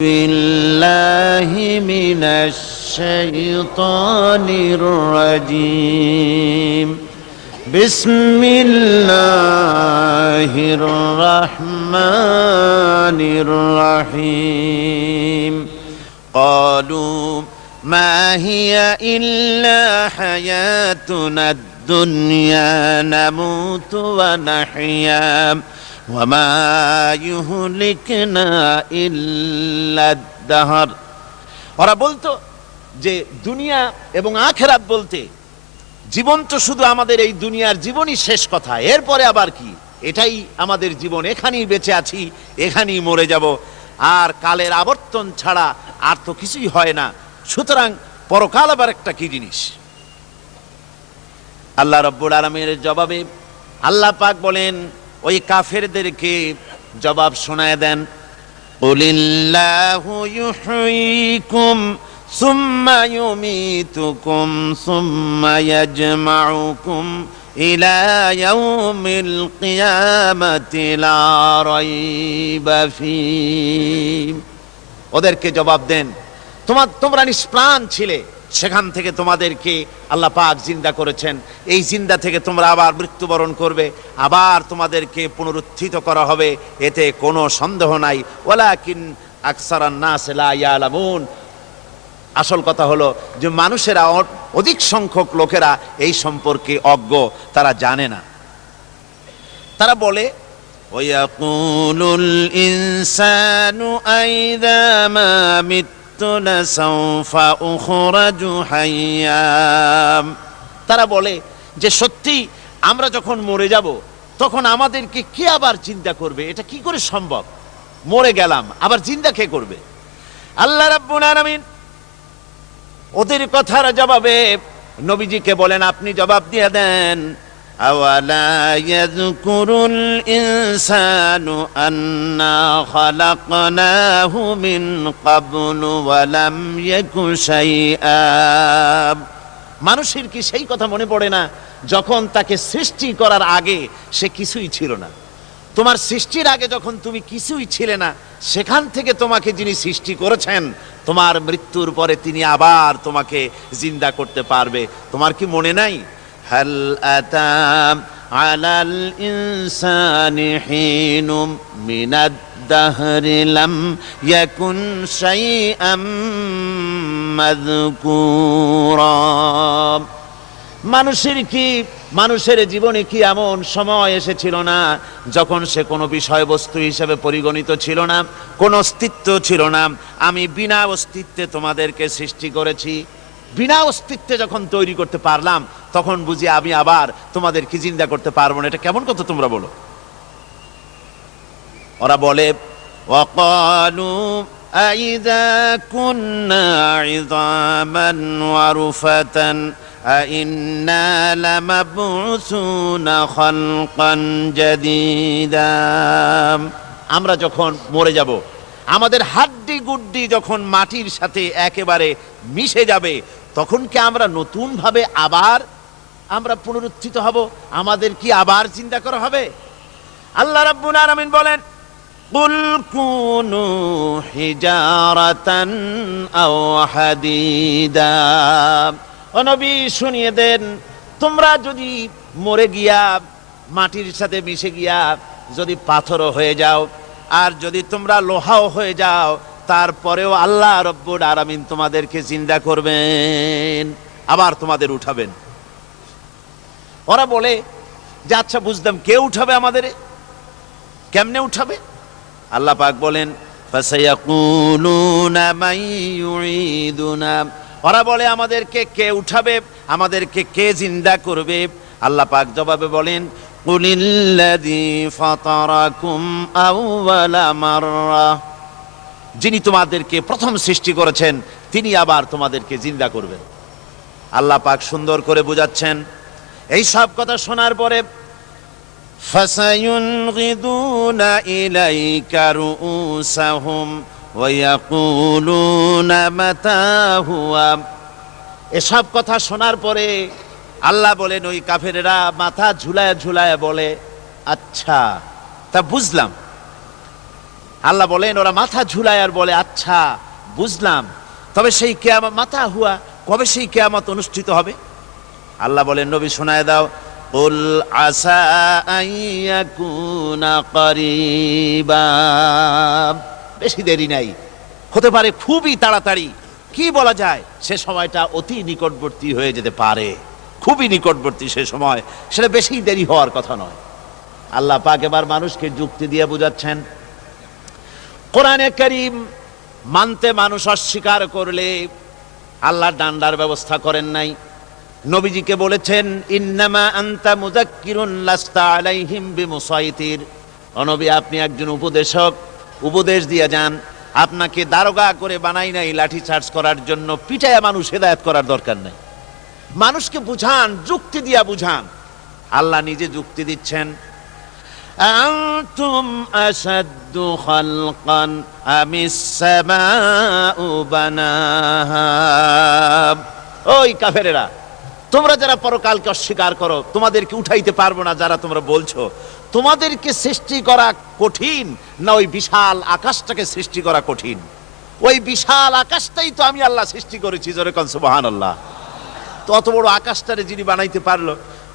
بالله من الشيطان الرجيم بسم الله الرحمن الرحيم قالوا ما هي إلا حياتنا الدنيا نموت ونحيا وما يهلكنا إلا الدهر। ওরা বলতো যে দুনিয়া এবং আখিরাত বলতে জীবন তো শুধু আমাদের এই দুনিয়ার জীবনই শেষ কথা, এরপরে আবার কি, এটাই আমাদের জীবন, এখানেই বেঁচে আছি, এখানেই মরে যাব, আর কালের আবর্তন ছাড়া আর তো কিছুই হয় না, সুতরাং পরকাল আবার একটা কি জিনিস। আল্লাহ রাব্বুল আলামিনের জবাবে আল্লাহ পাক বলেন, ওই কাফেরদেরকে জবাব শোনায় দেন, কুলিল্লাহু ইউহয়িকুম সুম্মা ইউমীতুকুম সুম্মা ইয়াজমাউকুম ইলা ইয়াউমিল কিয়ামাতি লা রাইবা ফীহ। ওদেরকে জবাব দেন, তোমরা নিষ্প্রাণ ছিলে, সেখান থেকে তোমাদেরকে আল্লাহ পাক জিন্দা করেছেন, এই জিন্দা থেকে তোমরা আবার মৃত্যুবরণ করবে, আবার তোমাদেরকে পুনরুত্থিত করা হবে, এতে কোনো সন্দেহ নাই। ওয়ালাকিন আকসারান নাস লা ইয়ালামুন। আসল কথা হলো যে মানুষেরা, অধিক সংখ্যক লোকেরা এই সম্পর্কে অজ্ঞ, তারা জানে না। তারা বলে, ওয়ায়াকুলুল ইনসানু আইযা মা তারা বলে যে সত্যি আমরা যখন মরে যাব তখন আমাদেরকে কে আবার চিন্তা করবে, এটা কি করে সম্ভব, মরে গেলাম আবার চিন্তা কে করবে। আল্লাহ রাব্বুল আলামিন ওদের কথার জবাবে নবীজিকে বলেন, আপনি জবাব দিয়ে দেন, আওয়ালা ইয়াযকুরুল ইনসানু আন্না খালাকনাহু মিন ক্বাবলু ওয়া লাম ইয়াকু শাইআ। মানুষের কি সেই কথা মনে পড়ে না যখন তাকে সৃষ্টি করার আগে সে কিছুই ছিল না? তোমার সৃষ্টির আগে যখন তুমি কিছুই ছিলে না, সেখান থেকে তোমাকে যিনি সৃষ্টি করেছেন, তোমার মৃত্যুর পরে তিনি আবার তোমাকে জিন্দা করতে পারবে। তোমার কি মনে নাই? হাল আতা আলাল ইনসানি হিনুম মিনাদ দাহরি লাম ইয়াকুন শাইআম মাযকুরা। মানুষের জীবনে কি এমন সময় এসেছিল না যখন সে কোনো বিষয়বস্তু হিসেবে পরিগণিত ছিল না, কোনো অস্তিত্ব ছিল না? আমি বিনা অস্তিত্বে তোমাদেরকে সৃষ্টি করেছি, বিনা অস্তিত্বে যখন তৈরি করতে পারলাম তখন বুঝি আমি আবার তোমাদেরকে জিন্দা করতে পারবো না? এটা কেমন কথা তোমরা বলো? ওরা বলে, ওয়াকালু আইযা কুন্না ইযামান ওয়া রুফাতান আইন্না লামাবউসুনা খালকান জাদীদা। আমরা যখন মরে যাব, আমাদের হাড্ডি গুড্ডি যখন মাটির সাথে একেবারে মিশে যাবে, তখন কি আমরা নতুন ভাবে আবার আমরা পুনরুত্থিত হব? আমাদের কি আবার চিন্তা করা হবে? আল্লাহ রাব্বুল আলামিন বলেন, কুল কুনু হিজারাতান আও হাদিদা। ও নবী, শুনিয়ে দেন, তোমরা যদি মরে গিয়া মাটির সাথে মিশে গিয়া যদি পাথরও হয়ে যাও, আর যদি তোমরা লোহাও হয়ে যাও, তারপরেও আল্লাহ রব্বুল আলামিন তোমাদেরকে জিন্দা করবেন, আবার তোমাদের উঠাবেন। ওরা বলে যে আচ্ছা বুঝলাম, কে উঠাবে আমাদের, কেমনে উঠাবে? আল্লাহ পাক বলেন, ফাসায়াকুলুনা মান ইউঈদুনা। ওরা বলে আমাদেরকে কে উঠাবে, আমাদেরকে কে জিন্দা করবে? আল্লাহ পাক জবাবে বলেন, কুলিল্লাযী ফাতারাকুম আউওয়ালা মাররা। যিনি তোমাদেরকে প্রথম সৃষ্টি করেছেন তিনি আবার তোমাদেরকে জিন্দা করবেন। আল্লাহ পাক সুন্দর করে বোঝাচ্ছেন। এই সব কথা শোনার পরে ফাসায়ুনগিদুনা ইলাইকা রুউসাহুম ওয়া ইয়াকুলুনা মাতা হুয়া। এসব কথা শোনার পরে আল্লাহ বলেন, ওই কাফেরেরা মাথা ঝুলায় ঝুলায় বলে, আচ্ছা তা বুঝলাম, আল্লাহ বলেন ওরা মাথা ঝুলায় আর বলে আচ্ছা বুঝলাম, তবে সেই কিয়ামত মাথা হুয়া, কবে সেই কিয়ামত অনুষ্ঠিত হবে? আল্লাহ বলেন নবী শোনায় দাও, কুল আসা আইয়াকুনা করিবা, বেশি দেরি নাই, হতে পারে খুবই তাড়াতাড়ি। কি বলা যায়, সে সময়টা অতি নিকটবর্তী হয়ে যেতে পারে, খুবই নিকটবর্তী সে সময়, সেটা বেশি দেরি হওয়ার কথা নয়। আল্লাহ পাক এবার মানুষকে যুক্তি দিয়ে বুঝাচ্ছেন, কোরআনে কারীম মানতে মানুষ অস্বীকার করলে আল্লাহ ডান্ডার ব্যবস্থা করেন নাই। নবীজিকে বলেছেন ইন্নামা আনতা মুযাক্কিরুন লাস্তা আলাইহিম বিমুসাইতির, ও নবী আপনি একজন উপদেশক, উপদেশ দিয়ে যান, আপনাকে দারোগা করে বানাই নাই লাঠি চার্জ করার জন্য, পিটায়া মানুষ হেদায়েত করার দরকার নাই। মানুষকে বুঝান, যুক্তি দিয়া বুঝান। আল্লাহ নিজে যুক্তি দিচ্ছেন, আনতুম আশাদ্দু খালকান আমিস সামাউ বানাহা, ওই কাফেরেরা, তোমরা যারা পরকালকে অস্বীকার করো, তোমাদেরকে উঠাইতে পারবো না যারা তোমরা বলছো, তোমাদেরকে সৃষ্টি করা কঠিন না ওই বিশাল আকাশটাকে সৃষ্টি করা কঠিন? ওই বিশাল আকাশটাই তো আমি আল্লাহ সৃষ্টি করেছি, জোরে কোন সুবহানাল্লাহ। তো অত বড় আকাশটারে যিনি বানাইতে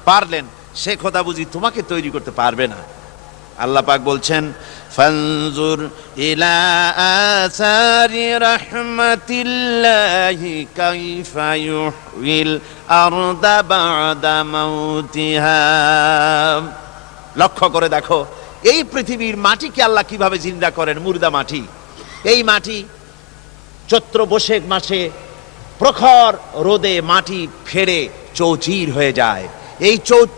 পারলেন, সে কথা বুঝি তোমাকে তৈরি করতে পারবে না? আল্লাহ পাক বলছেন ফানজুর ইলা আসারি রাহমাতিল্লাহি কাইফা ইউহিল আরদা বাদা মাউতিহা, লক্ষ্য করে দেখো এই পৃথিবীর মাটিকে আল্লাহ কিভাবে জিন্দা করেন, মুর্দা মাটি। এই মাটি চৈত্র বৈশাখ মাসে প্রখর রোদে মাটি ফেড়ে চৌচির হয়ে যায়। এই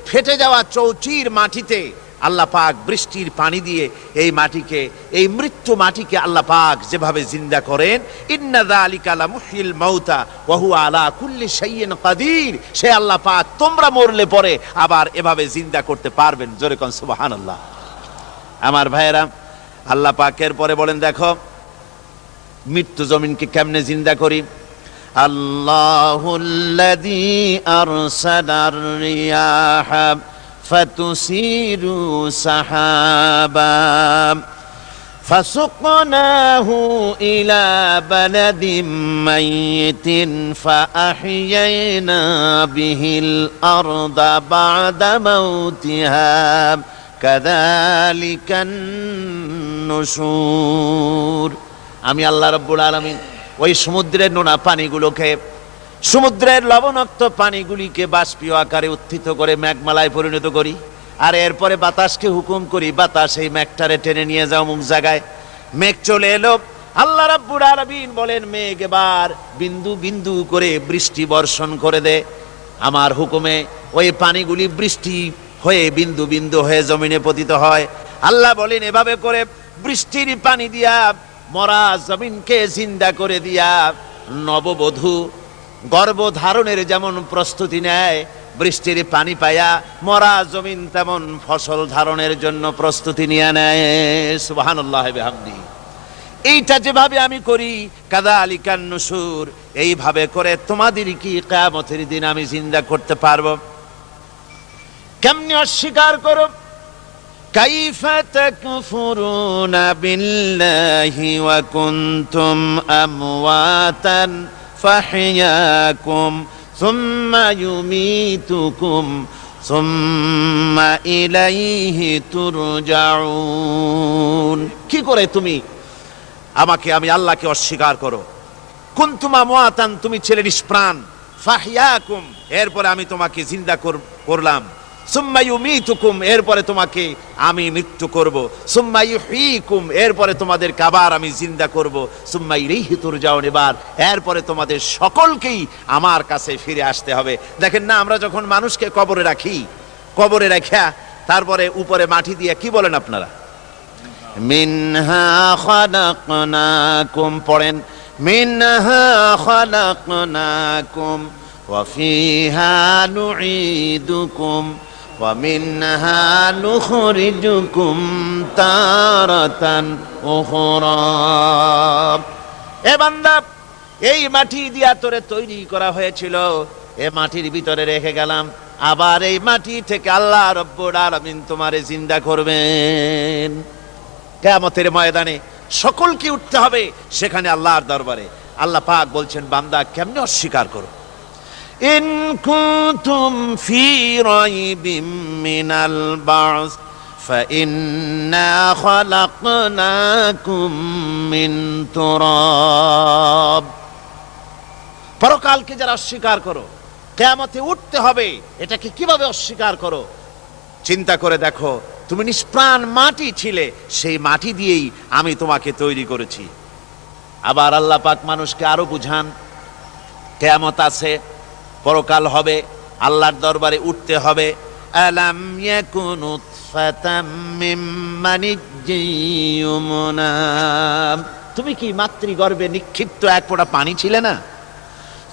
ফেটে যাওয়া চৌচির মাটিতে আল্লাহ পাক বৃষ্টির পানি দিয়ে এই মাটিকে, এই মৃত্যু মাটিকে আল্লাহ পাক যেভাবে জিন্দা করেন, ইন্না যালিকা লামুহয়িল মাউতা ওয়া হুয়া আলা কুল্লি শাইইন কাদির, সে আল্লাহ পাক তোমরা মরলে পরে আবার এভাবে জিন্দা করতে পারবেন, জোরে কোন সুবহানাল্লাহ। আমার ভাইয়েরা, আল্লাহ পাকের পরে বলেন দেখো মৃত্যু জমিনকে কেমনে জিন্দা করি। আল্লাহুল্লাযী আরসালার রিয়াহা ফাতুসিরু সাহাবা ফাসুকনাহু ইলা বালাদিম মাইয়িতিন ফাআহইয়ানা বিহিল আরদা বা'দা মাউতিহা কাযালিকান নুশুর। আমি আল্লাহ রাব্বুল আলামিন ওই সমুদ্রের নোনা পানিগুলোকে, সমুদ্রের লবণাক্ত পানিগুলিকে বাষ্পীয় আকারে উত্থিত করে মেঘমালায় পরিণত করি, আর এরপরে বাতাসকে হুকুম করি, বাতাস এই মেঘটারে টেনে নিয়ে যাও মুখ জায়গায়। মেঘ চলে এলো, আল্লাহ রাব্বুল আলামিন বলেন মেঘ এবার বিন্দু বিন্দু করে বৃষ্টি বর্ষণ করে দে। আমার হুকুমে ওই পানিগুলি বৃষ্টি হয়ে বিন্দু বিন্দু হয়ে জমিনে পতিত হয়। আল্লাহ বলেন এভাবে করে বৃষ্টির পানি দিয়া মরা জমিনকে জিন্দা করে দিয়া নববধূ গর্ভধারণের যেমন প্রস্তুতি নেয়, বৃষ্টির পানি পায়া মরা জমিন তেমন ফসল ধারণের জন্য প্রস্তুতি নিয়ে নেয়। সুবহানাল্লাহ বিহামদিহি। এইটা যেভাবে আমি করি, কাযালিকান নুশুর, এইভাবে করে তোমাদের কি কিয়ামতের দিন আমি জিন্দা করতে পারবো? কেমনে অস্বীকার করো? কাইফা তাকফুরুনা বিল্লাহি ওয়া কুনতুম আমওয়াতান ফাহইয়াকুম সুম্মা ইউমীতুকুম সুম্মা ইলাইহি তুরজাউন। কি করে তুমি আমি আল্লাহকে অস্বীকার করো? কুনতুম আমওয়াতান, তুমি ছিলে নিষ্প্রাণ, ফাহইয়াকুম, এরপরে আমি তোমাকে জিন্দা করলাম, সুম্মা ইউমীতুকুম, এরপরে তোমাকে আমি মৃত্যু করব, সুম্মা ইউহয়িকুম, এরপরে তোমাদের আবার আমি জিন্দা করব, সুম্মা ইলাইহি তুরজাউন, এরপরে তোমাদের সকলকেই আমার কাছে ফিরে আসতে হবে। দেখেন না, আমরা যখন মানুষকে কবরে রাখি, কবরে রাখা তারপরে উপরে মাটি দিয়ে কি বলেন আপনারা? মিনহা খালাকনাকুম, পড়েন মিনহা খালাকনাকুম ওয়া ফিহা নুঈদুকুম ওয়া মিনহা নুখরিজুকুম তারাতান উখরা। এ বান্দা, এই মাটি দিয়া তোরে তৈরি করা হয়েছিল, এ মাটির ভিতরে রেখে গেলাম, আবার এই মাটি থেকে আল্লাহ রাব্বুল আলামিন তোমারে জিন্দা করবেন। কিয়ামতের ময়দানে সকলকে উঠতে হবে সেখানে আল্লাহর দরবারে। আল্লাহ পাক বলছেন, বান্দা কেমনে অস্বীকার করো? ইন কুনতুম ফি রাইবিম মিনাল বা'স فإنا خلقناكم من تراب। পরকালকে যারা অস্বীকার করো, কিয়ামতে উঠতে হবে, এটাকে কিভাবে অস্বীকার করো? চিন্তা করে দেখো, তুমি নিষ্প্রাণ মাটি ছিলে, সেই মাটি দিয়েই আমি তোমাকে তৈরি করেছি। আবার আল্লাহ পাক মানুষকে আরো বুঝান, কিয়ামত আছে, পরকাল হবে, আল্লাহর দরবারে উঠতে হবে। আলাম ইয়াকুন উতফাতাম মিন মানিজ্জিন ইউমনা। তুমি কি মাতৃগর্ভে নিক্ষিপ্ত এক ফোঁটা পানি ছিলে না?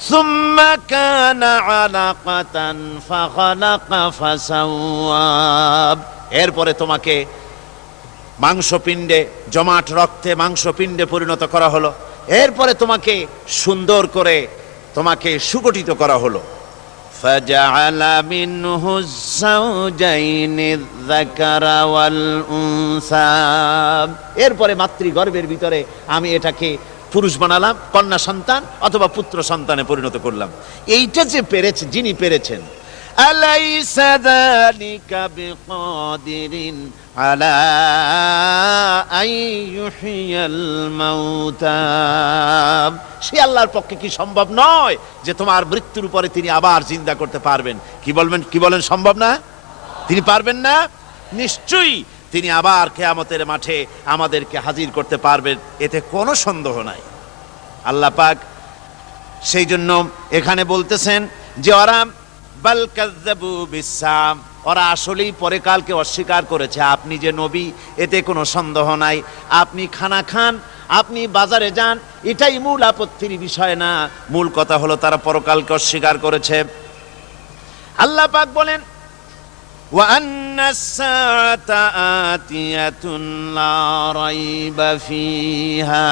সুম্মা কানা আলাকাতান ফাখালাকা ফাসাওয়া। এরপরে তোমাকে মাংসপিণ্ডে, জমাট রক্তে মাংসপিণ্ডে পরিণত করা হলো। এরপরে তোমাকে সুন্দর করে তোমাকে সুগঠিত করা হলো। ফাজআলা মিনহু যাওজাইনি যাকারা ওয়াল উনসা। এরপরে মাতৃগর্ভের ভিতরে আমি এটাকে পুরুষ বানালাম, কন্যা সন্তান অথবা পুত্র সন্তানে পরিণত করলাম। এইটা যে পেরেছে, যিনি পেরেছেন, আলাইসা যালিকা বিকাদিরিন আলা আইয়ুহিয়াল মাউতা। সে আল্লাহর পক্ষে কি সম্ভব নয় যে তোমার মৃত্যুর পরে তিনি আবার জিন্দা করতে পারবেন? কি বলেন সম্ভব না? তিনি পারবেন না? নিশ্চয়ই তিনি আবার কিয়ামতের মাঠে আমাদেরকে হাজির করতে পারবেন, এতে কোনো সন্দেহ নাই। আল্লাহ পাক সেই জন্য এখানে বলতেছেন যে ওরা বাল কাযযাবু বিসসাম, ওরা আসলেই পরকালকে অস্বীকার করেছে। আপনি যে নবী, এতে কোনো সন্দেহ নাই। আপনি খানা খান, আপনি বাজারে যান, এটাই মূল আপত্তির বিষয় না। মূল কথা হলো তারা পরকালকে অস্বীকার করেছে। আল্লাহ পাক বলেন, ওয়া আন্নাস সাআতা আতিয়াতুন লা রাইবা ফিহা।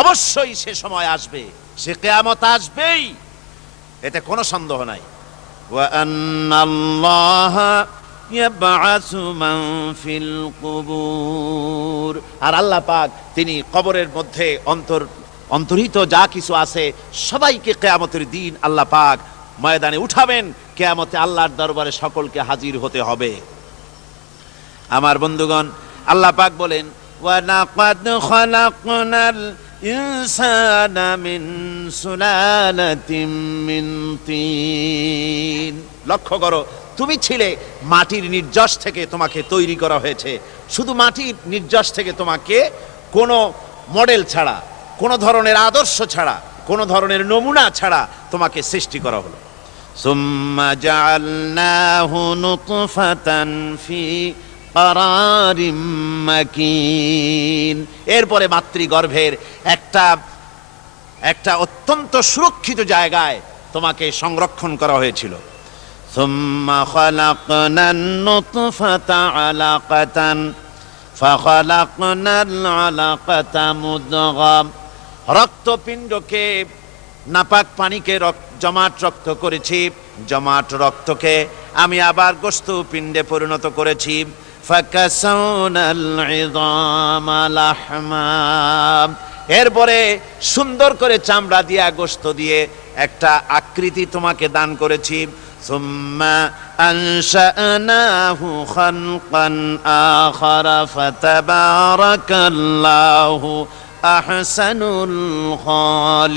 অবশ্যই সে সময় আসবে, সে কিয়ামত আসবেই, এতে কোনো সন্দেহ নাই। ওয়া আন্নাল্লাহা ইয়াবআসু মান ফিল কুবুর। আর আল্লাহ পাক তিনি কবরের মধ্যে অন্তর্হিত যা কিছু আছে সবাইকে কিয়ামতের দিন আল্লাহ পাক ময়দানে উঠাবেন। কিয়ামতে আল্লাহর দরবারে সকলকে হাজির হতে হবে। আমার বন্ধুগণ, আল্লাহ পাক বলেন, ওয়া লাকাদ খালাকনাল ইনসানা মিন সুলালাতিন মিন তিন। লক্ষ্য করো, তুমি ছিলে মাটির নির্যাস থেকে তোমাকে তৈরি করা হয়েছে। শুধু মাটির নির্যাস থেকে তোমাকে কোনো মডেল ছাড়া, কোনো ধরনের আদর্শ ছাড়া, কোনো ধরনের নমুনা ছাড়া তোমাকে সৃষ্টি করা হলো। সুম্মা জাআলনাহু নুতফাতান ফি কারারিম মাকিন। এরপরে মাতৃগর্ভের একটা অত্যন্ত সুরক্ষিত জায়গায় তোমাকে সংরক্ষণ করা হয়েছিল। সুম্মা খালাকনান নুতফাতা আলাকাতান ফাখালাকনাল আলাকাতা মুদগাম। রক্তপিণ্ডকে, নাপাক পানিকে জমাট রক্ত করেছি, জমাট রক্তকে আমি আবার গোস্ত পিণ্ডে পরিণত করেছি। ফাকাসাউনাল ইযামা লাহমা। এরপরে সুন্দর করে চামড়া দিয়ে, গোস্ত দিয়ে একটা আকৃতি তোমাকে দান করেছি। সুম্মা আনশানাহু খালকান আখারা ফাতাবারাকাল্লাহু আহসানুল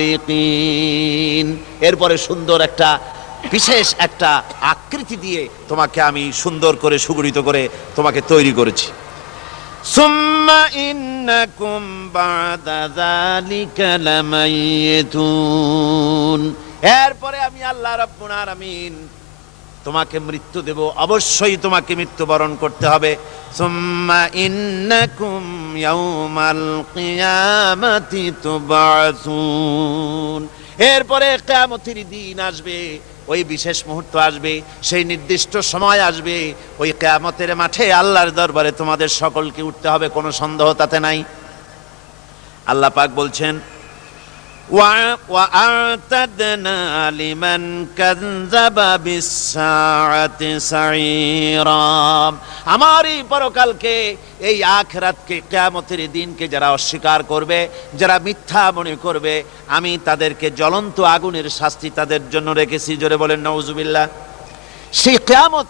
খালিকিন। এরপরে সুন্দর একটা বিশেষ একটা আকৃতি দিয়ে তোমাকে আমি সুন্দর করে সুগঠিত করে তোমাকে তৈরি করেছি। সুম্মা ইন্নাকুম বা'দা যালিকা লামাইয়িতুন। এরপরে আমি আল্লাহ রাব্বুল আলামিন তোমাকে মৃত্যু দেব, অবশ্যই তোমাকে মৃত্যুবরণ করতে হবে। সুম্মা ইন্নাকুম ইয়াউমাল কিয়ামাতি তুবআসুন। এরপরে কিয়ামতের দিন আসবে, ওই বিশেষ মুহূর্ত আসবে, সেই নির্দিষ্ট সময় আসবে, ওই কিয়ামতের মাঠে আল্লাহর দরবারে তোমাদের সকলকে উঠতে হবে, কোনো সন্দেহ তাতে নাই। আল্লাহ পাক বলছেন, وأعتدنا لمن كذب بالساعة سعيرا। আমার এই পরকালকে, এই আখিরাতকে, কিয়ামতের দিনকে যারা অস্বীকার করবে, যারা মিথ্যা মনে করবে, আমি তাদেরকে জ্বলন্ত আগুনের শাস্তি তাদের জন্য রেখেছি। জোরে বলেন নাউজুবিল্লাহ। সেই কিয়ামত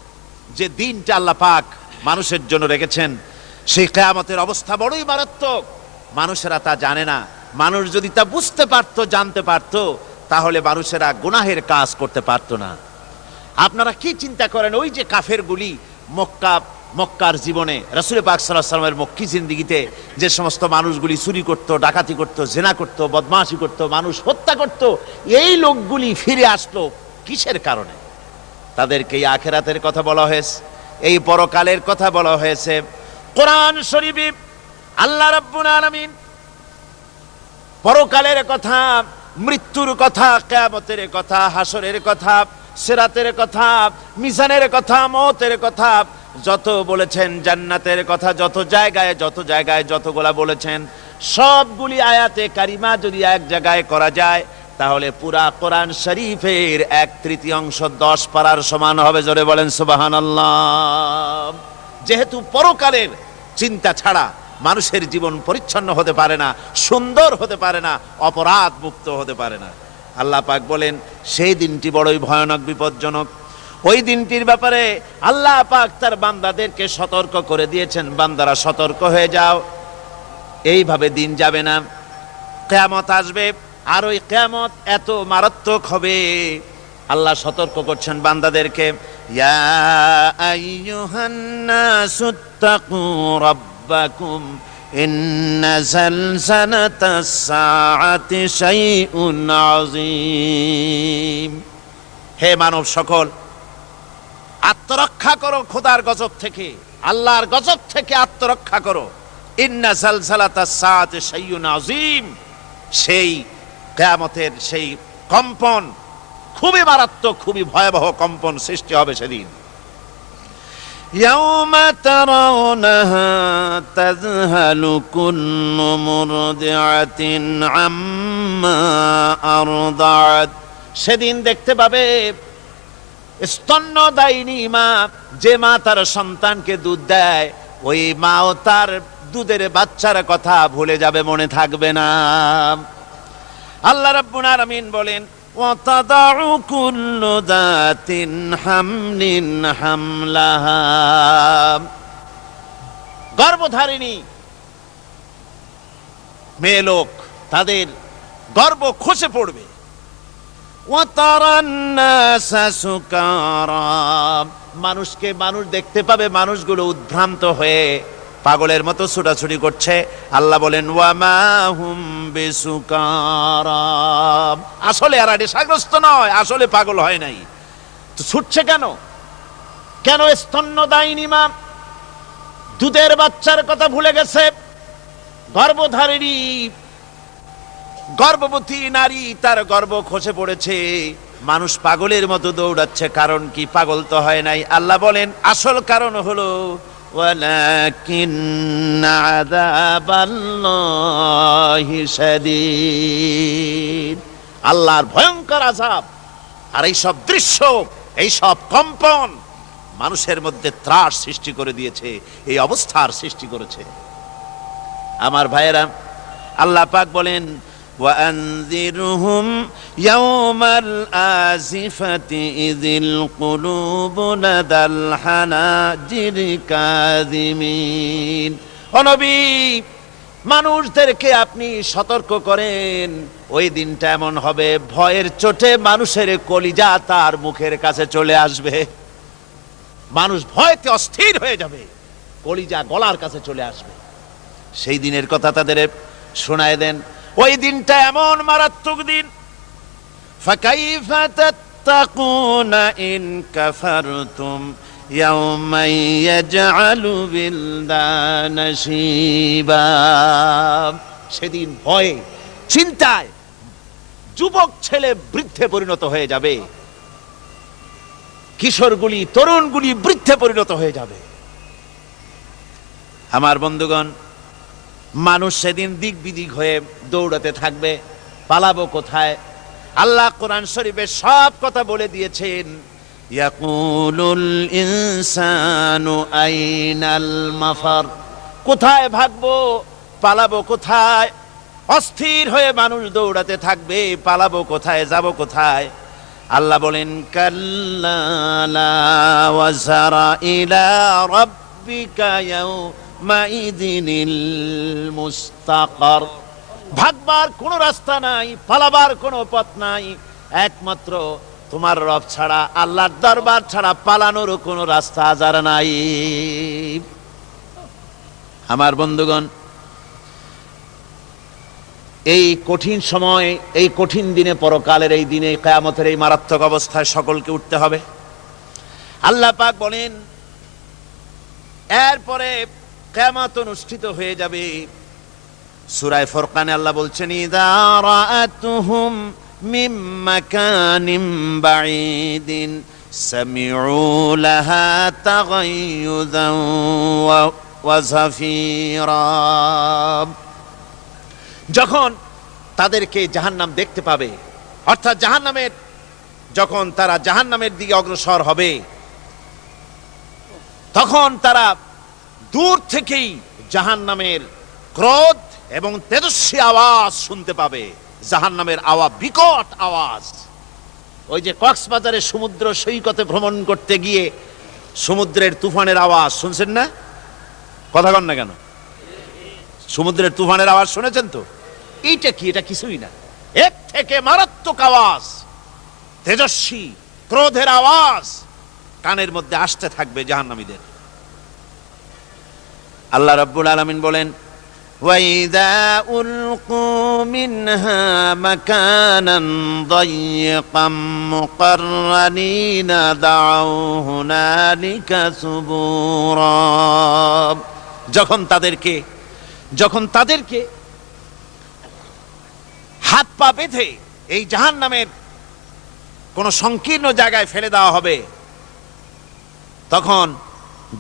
যে দিনটা আল্লাহ পাক মানুষের জন্য রেখেছেন, সেই কিয়ামতের অবস্থা বড়ই মারাত্মক। মানুষেরা তা জানে না। মানুষ যদি তা বুঝতে পারতো, জানতে পারতো, তাহলে মানুষেরা গুনাহের কাজ করতে পারতো না। আপনারা কি চিন্তা করেন, ওই যে কাফেরগুলি মক্কার জীবনে, রাসূল পাক সাল্লাল্লাহু আলাইহি ওয়াসাল্লামের মক্কি জিন্দেগিতে যে সমস্ত মানুষগুলি চুরি করত, ডাকাতি করত, জেনা করত, বদমাশি করত, মানুষ হত্যা করত, এই লোকগুলি ফিরে আসলো কিসের কারণে? তাদেরকে এই আখিরাতের কথা বলা হয়েছে, এই পরকালের কথা বলা হয়েছে। কোরআন শরীফে আল্লাহ রাব্বুল আলামিন পরকালের কথা, মৃত্যুর কথা, কিয়ামতের কথা, হাসরের কথা, সিরাতের কথা, মিজানের কথা, মওতের কথা যত বলেছেন, জান্নাতের কথা যত জায়গায় যতগুলা বলেছেন, সবগুলি আয়াতে কারিমা যদি এক জায়গায় করা যায়, তাহলে পুরা কোরআন শরীফের 1/3 10 পারার সমান হবে। জোরে বলেন সুবহানাল্লাহ। যেহেতু পরকালের চিন্তা ছাড়া মানুষের জীবন পরিচ্ছন্ন হতে পারে না, সুন্দর হতে পারে না, অপরাধ মুক্ত হতে পারে না। আল্লাহ পাক বলেন সেই দিনটি বড়ই ভয়ানক, বিপজ্জনক। ওই দিনটির ব্যাপারে আল্লাহ পাক তার বান্দাদেরকে সতর্ক করে দিয়েছেন, বান্দারা সতর্ক হয়ে যাও, এইভাবে দিন যাবে না, কিয়ামত আসবে। আর ওই কিয়ামত এত মারাত্মক হবে, আল্লাহ সতর্ক করছেন বান্দাদেরকে, ইয়া আইয়ুহান নাসুত্তাকু রাব্বাকুম ইন্না যালজালাতাস সাআতি শাইউন আযীম। হে মানব সকল, আত্মরক্ষা করো খোদার গজব থেকে, আল্লাহর গজব থেকে আত্মরক্ষা করো। ইন্না যালজালাতাস সাআতি শাইউন আযীম, সেই কিয়ামতের সেই কম্পন খুবই মারাত্মক, খুবই ভয়াবহ কম্পন সৃষ্টি হবে সেদিন। ইয়াউমা তারাউনাহা তাযহালু কুল্লু মুরদিআতিন আম্মা আরদাআত। সেদিন দেখতে পাবে স্তন্যদায়িনী মা, যে মা তার সন্তানকে দুধ দেয়, ওই মাও তার দুধের বাচ্চার কথা ভুলে যাবে, মনে থাকবে না। আল্লাহ রাব্বুল আলামিন বলেন, ওয়াতাদাউ কুল্লু যাতিন হামলিন হামলাহা। গর্ভধারিণী মেয়ে লোক, তাদের গর্ভ খসে পড়বে। ওয়াতারান নাসা সুকারা, মানুষকে মানুষ দেখতে পাবে, মানুষগুলো উদ্ভ্রান্ত হয়ে পাগলের মতো ছুটাছুটি করছে। আল্লাহ বলেন, ওয়ামা হুম বিসুকারা, আসলে এরা নেশাগ্রস্ত নয়, আসলে পাগল হয় নাই। তো ছুটছে কেন? কেন? স্তন্যদায়িনী মা দুধের বাচ্চার কথা ভুলে গেছে। গর্ভধারিণী গর্ভবতী নারী, তার গর্ভ খসে পড়েছে, মানুষ পাগলের মতো দৌড়াচ্ছে। কারণ কি? পাগল তো হয় নাই। আল্লাহ বলেন আসল কারণ হলো ওয়ালাকিন্না আযাবাল্লাহি শাদীদ, আল্লাহর ভয়ঙ্কর আযাব। আর এই সব দৃশ্য, এই সব কম্পন মানুষের মধ্যে ত্রাস সৃষ্টি করে দিয়েছে, এই অবস্থার সৃষ্টি করেছে। আমার ভাইয়েরা, আল্লাহ পাক বলেন, وأنذرهم يوم الآزفة إذ القلوب لدى الحناجر كاظمين। ও নবী, মানুষদেরকে আপনি সতর্ক করেন, ওই দিনটা এমন হবে, ভয়ের চোটে মানুষের কলিজা তার মুখের কাছে চলে আসবে। মানুষ ভয়তে অস্থির হয়ে যাবে, কলিজা গলার কাছে চলে আসবে। সেই দিনের কথা তাদের শোনায় দেন। ওই দিনটা এমন মারাত্মক দিন, ফাকাইফা তাত্তাকুনা ইন কাফারতুম ইয়াওমান ইয়াজআলু বিলদানা শিবা। সেদিন ভয়ে, চিন্তায় যুবক ছেলে বৃদ্ধে পরিণত হয়ে যাবে, কিশোরগুলি, তরুণগুলি বৃদ্ধে পরিণত হয়ে যাবে। আমার বন্ধুগণ, মানুষ সেদিন দিক বিদিক হয়ে দৌড়াতে থাকবে, পালাবো কোথায়? আল্লাহ কোরআন শরীফে সব কথা বলে দিয়েছেন। ইয়াকুলুল ইনসানু আইনাল মাফার, কোথায় ভাগবো, পালাবো কোথায়? অস্থির হয়ে মানুষ দৌড়াতে থাকবে, পালাবো কোথায়, যাব কোথায়? আল্লাহ বলেন কাল্লা লা ওয়াজারা ইলা রাব্বিকা ইয়াউমাইযিনিল মুস্তাকার। ভাগবার কোনো রাস্তা নাই, পালাবার কোনো পথ নাই, একমাত্র তোমার রব ছাড়া, আল্লাহর দরবার ছাড়া পালানোর কোনো রাস্তা আজার নাই। আমার বন্ধুগণ, এই কঠিন সময়, এই কঠিন দিনে, পরকালের এই দিনে, কিয়ামতের এই মারাত্মক অবস্থায় সকলকে উঠতে হবে। আল্লাহ পাক বলেন এরপরে কিয়ামত অনুষ্ঠিত হয়ে যাবে। সূরা ফুরকানে আল্লাহ বলছেন ইযা রাআতুহুম মিন মাকানিন বাঈদিন সামিউ লাহা তাগায়ুযান ওয়া যাফীরা। যখন তাদেরকে জাহান্নাম দেখতে পাবে, অর্থাৎ জাহান্নামের, যখন তারা জাহান্নামের দিকে অগ্রসর হবে, তখন তারা দূর থেকেই জাহান্নামের ক্রোধ এবং তেজস্বী আওয়াজ শুনতে পাবে। জাহান্নামের আওয়াজ, বিকট আওয়াজ। ওই যে কক্সবাজারে সমুদ্র সৈকতে ভ্রমণ করতে গিয়ে সমুদ্রের তুফানের আওয়াজ শুনছেন না? কথা কন না কেন? সমুদ্রের তুফানের আওয়াজ শুনেছেন তো? এইটা কি? এটা কিছুই না, এর থেকে মারাত্মক আওয়াজ, তেজস্বী ক্রোধের আওয়াজ কানের মধ্যে আসতে থাকবে জাহান্নামীদের। আল্লাহ রাব্বুল আলামিন বলেন وَإِذَا أُلْقُوا مِنْهَا مَكَانًا ضَيِّقًا مُقَرَّنِينَ دَعَوْا هُنَالِكَ ثُبُورًا। যখন তাদেরকে হাত পা বেঁধে এই জাহান্নামের কোন সংকীর্ণ জায়গায় ফেলে দেওয়া হবে, তখন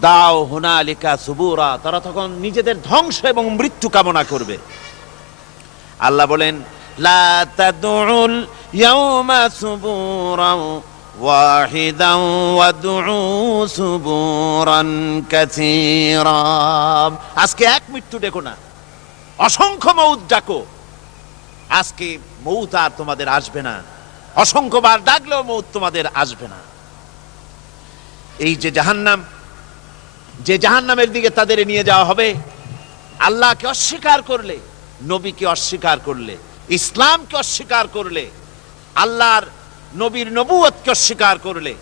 দাও হুনালিকা সুবুরা, তারা তখন নিজেদের ধ্বংস এবং মৃত্যু কামনা করবে। আল্লাহ বলেন লা তাদউল ইয়াউমা সুবুরান ওয়াহিদান ওয়াদউ সুবুরান কাসীরা। আজকে এক মৃত্যু ডেকো না, অসংখ্য মউত ডাকো। আজকে মউত আর তোমাদের আসবে না, অসংখ্যবার ডাকলেও মউত তোমাদের আসবে না। এই যে জাহান্নাম, যে জাহান্নামের দিকে তাদের নিয়ে যাওয়া হবে, আল্লাহকে অস্বীকার করলে, নবীকে অস্বীকার করলে, ইসলামকে অস্বীকার করলে, আল্লাহর নবীর নবুয়তকে অস্বীকার করলে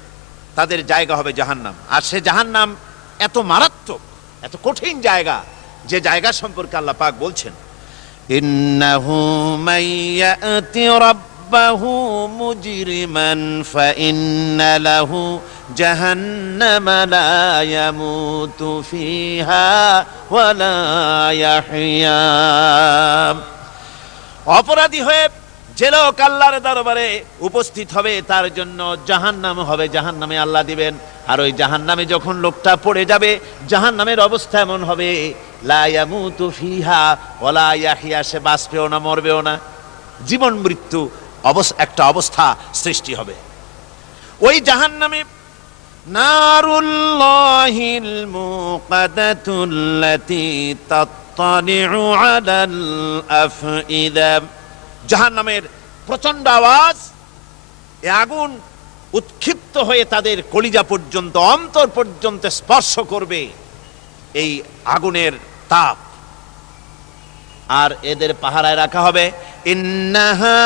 তাদের জায়গা হবে জাহান্নাম। আর সে জাহান্নাম এত মারাত্মক, এত কঠিন জায়গা, যে জায়গা সম্পর্কে আল্লাহ পাক বলছেন ইন্নাহু মাইয়াতি রাব্বাহু মুজরিমান ফাইন্না লাহু জাহান্নামা লা ইয়ামুতু ফিহা ওয়া লা ইয়াহইয়া। অপরাধী হয়ে যে লোক আল্লাহর দরবারে উপস্থিত হবে, তার জন্য জাহান্নাম হবে, জাহান্নামে আল্লাহ দিবেন। আর ওই জাহান্নামে যখন লোকটা পড়ে যাবে, জাহান্নামের অবস্থা এমন হবে লা ইয়ামুতু ফিহা ওয়া লা ইয়াহইয়া, সে বাঁচবেও না, মরবেও না, জীবন মৃত্যু একটা অবস্থা সৃষ্টি হবে। ওই জাহান্নামে নারুল্লাহিল মুকাদাতুল্লাতী তাত্তালিউ আলাল আফইদা। জাহান্নামের প্রচন্ড আওয়াজ, এ আগুন উৎক্ষিপ্ত হয়ে তাদের কলিজা পর্যন্ত, অন্তর পর্যন্ত স্পর্শ করবে এই আগুনের তাপ। আর এদের পাহারায় রাখা হবে ইন্নাহা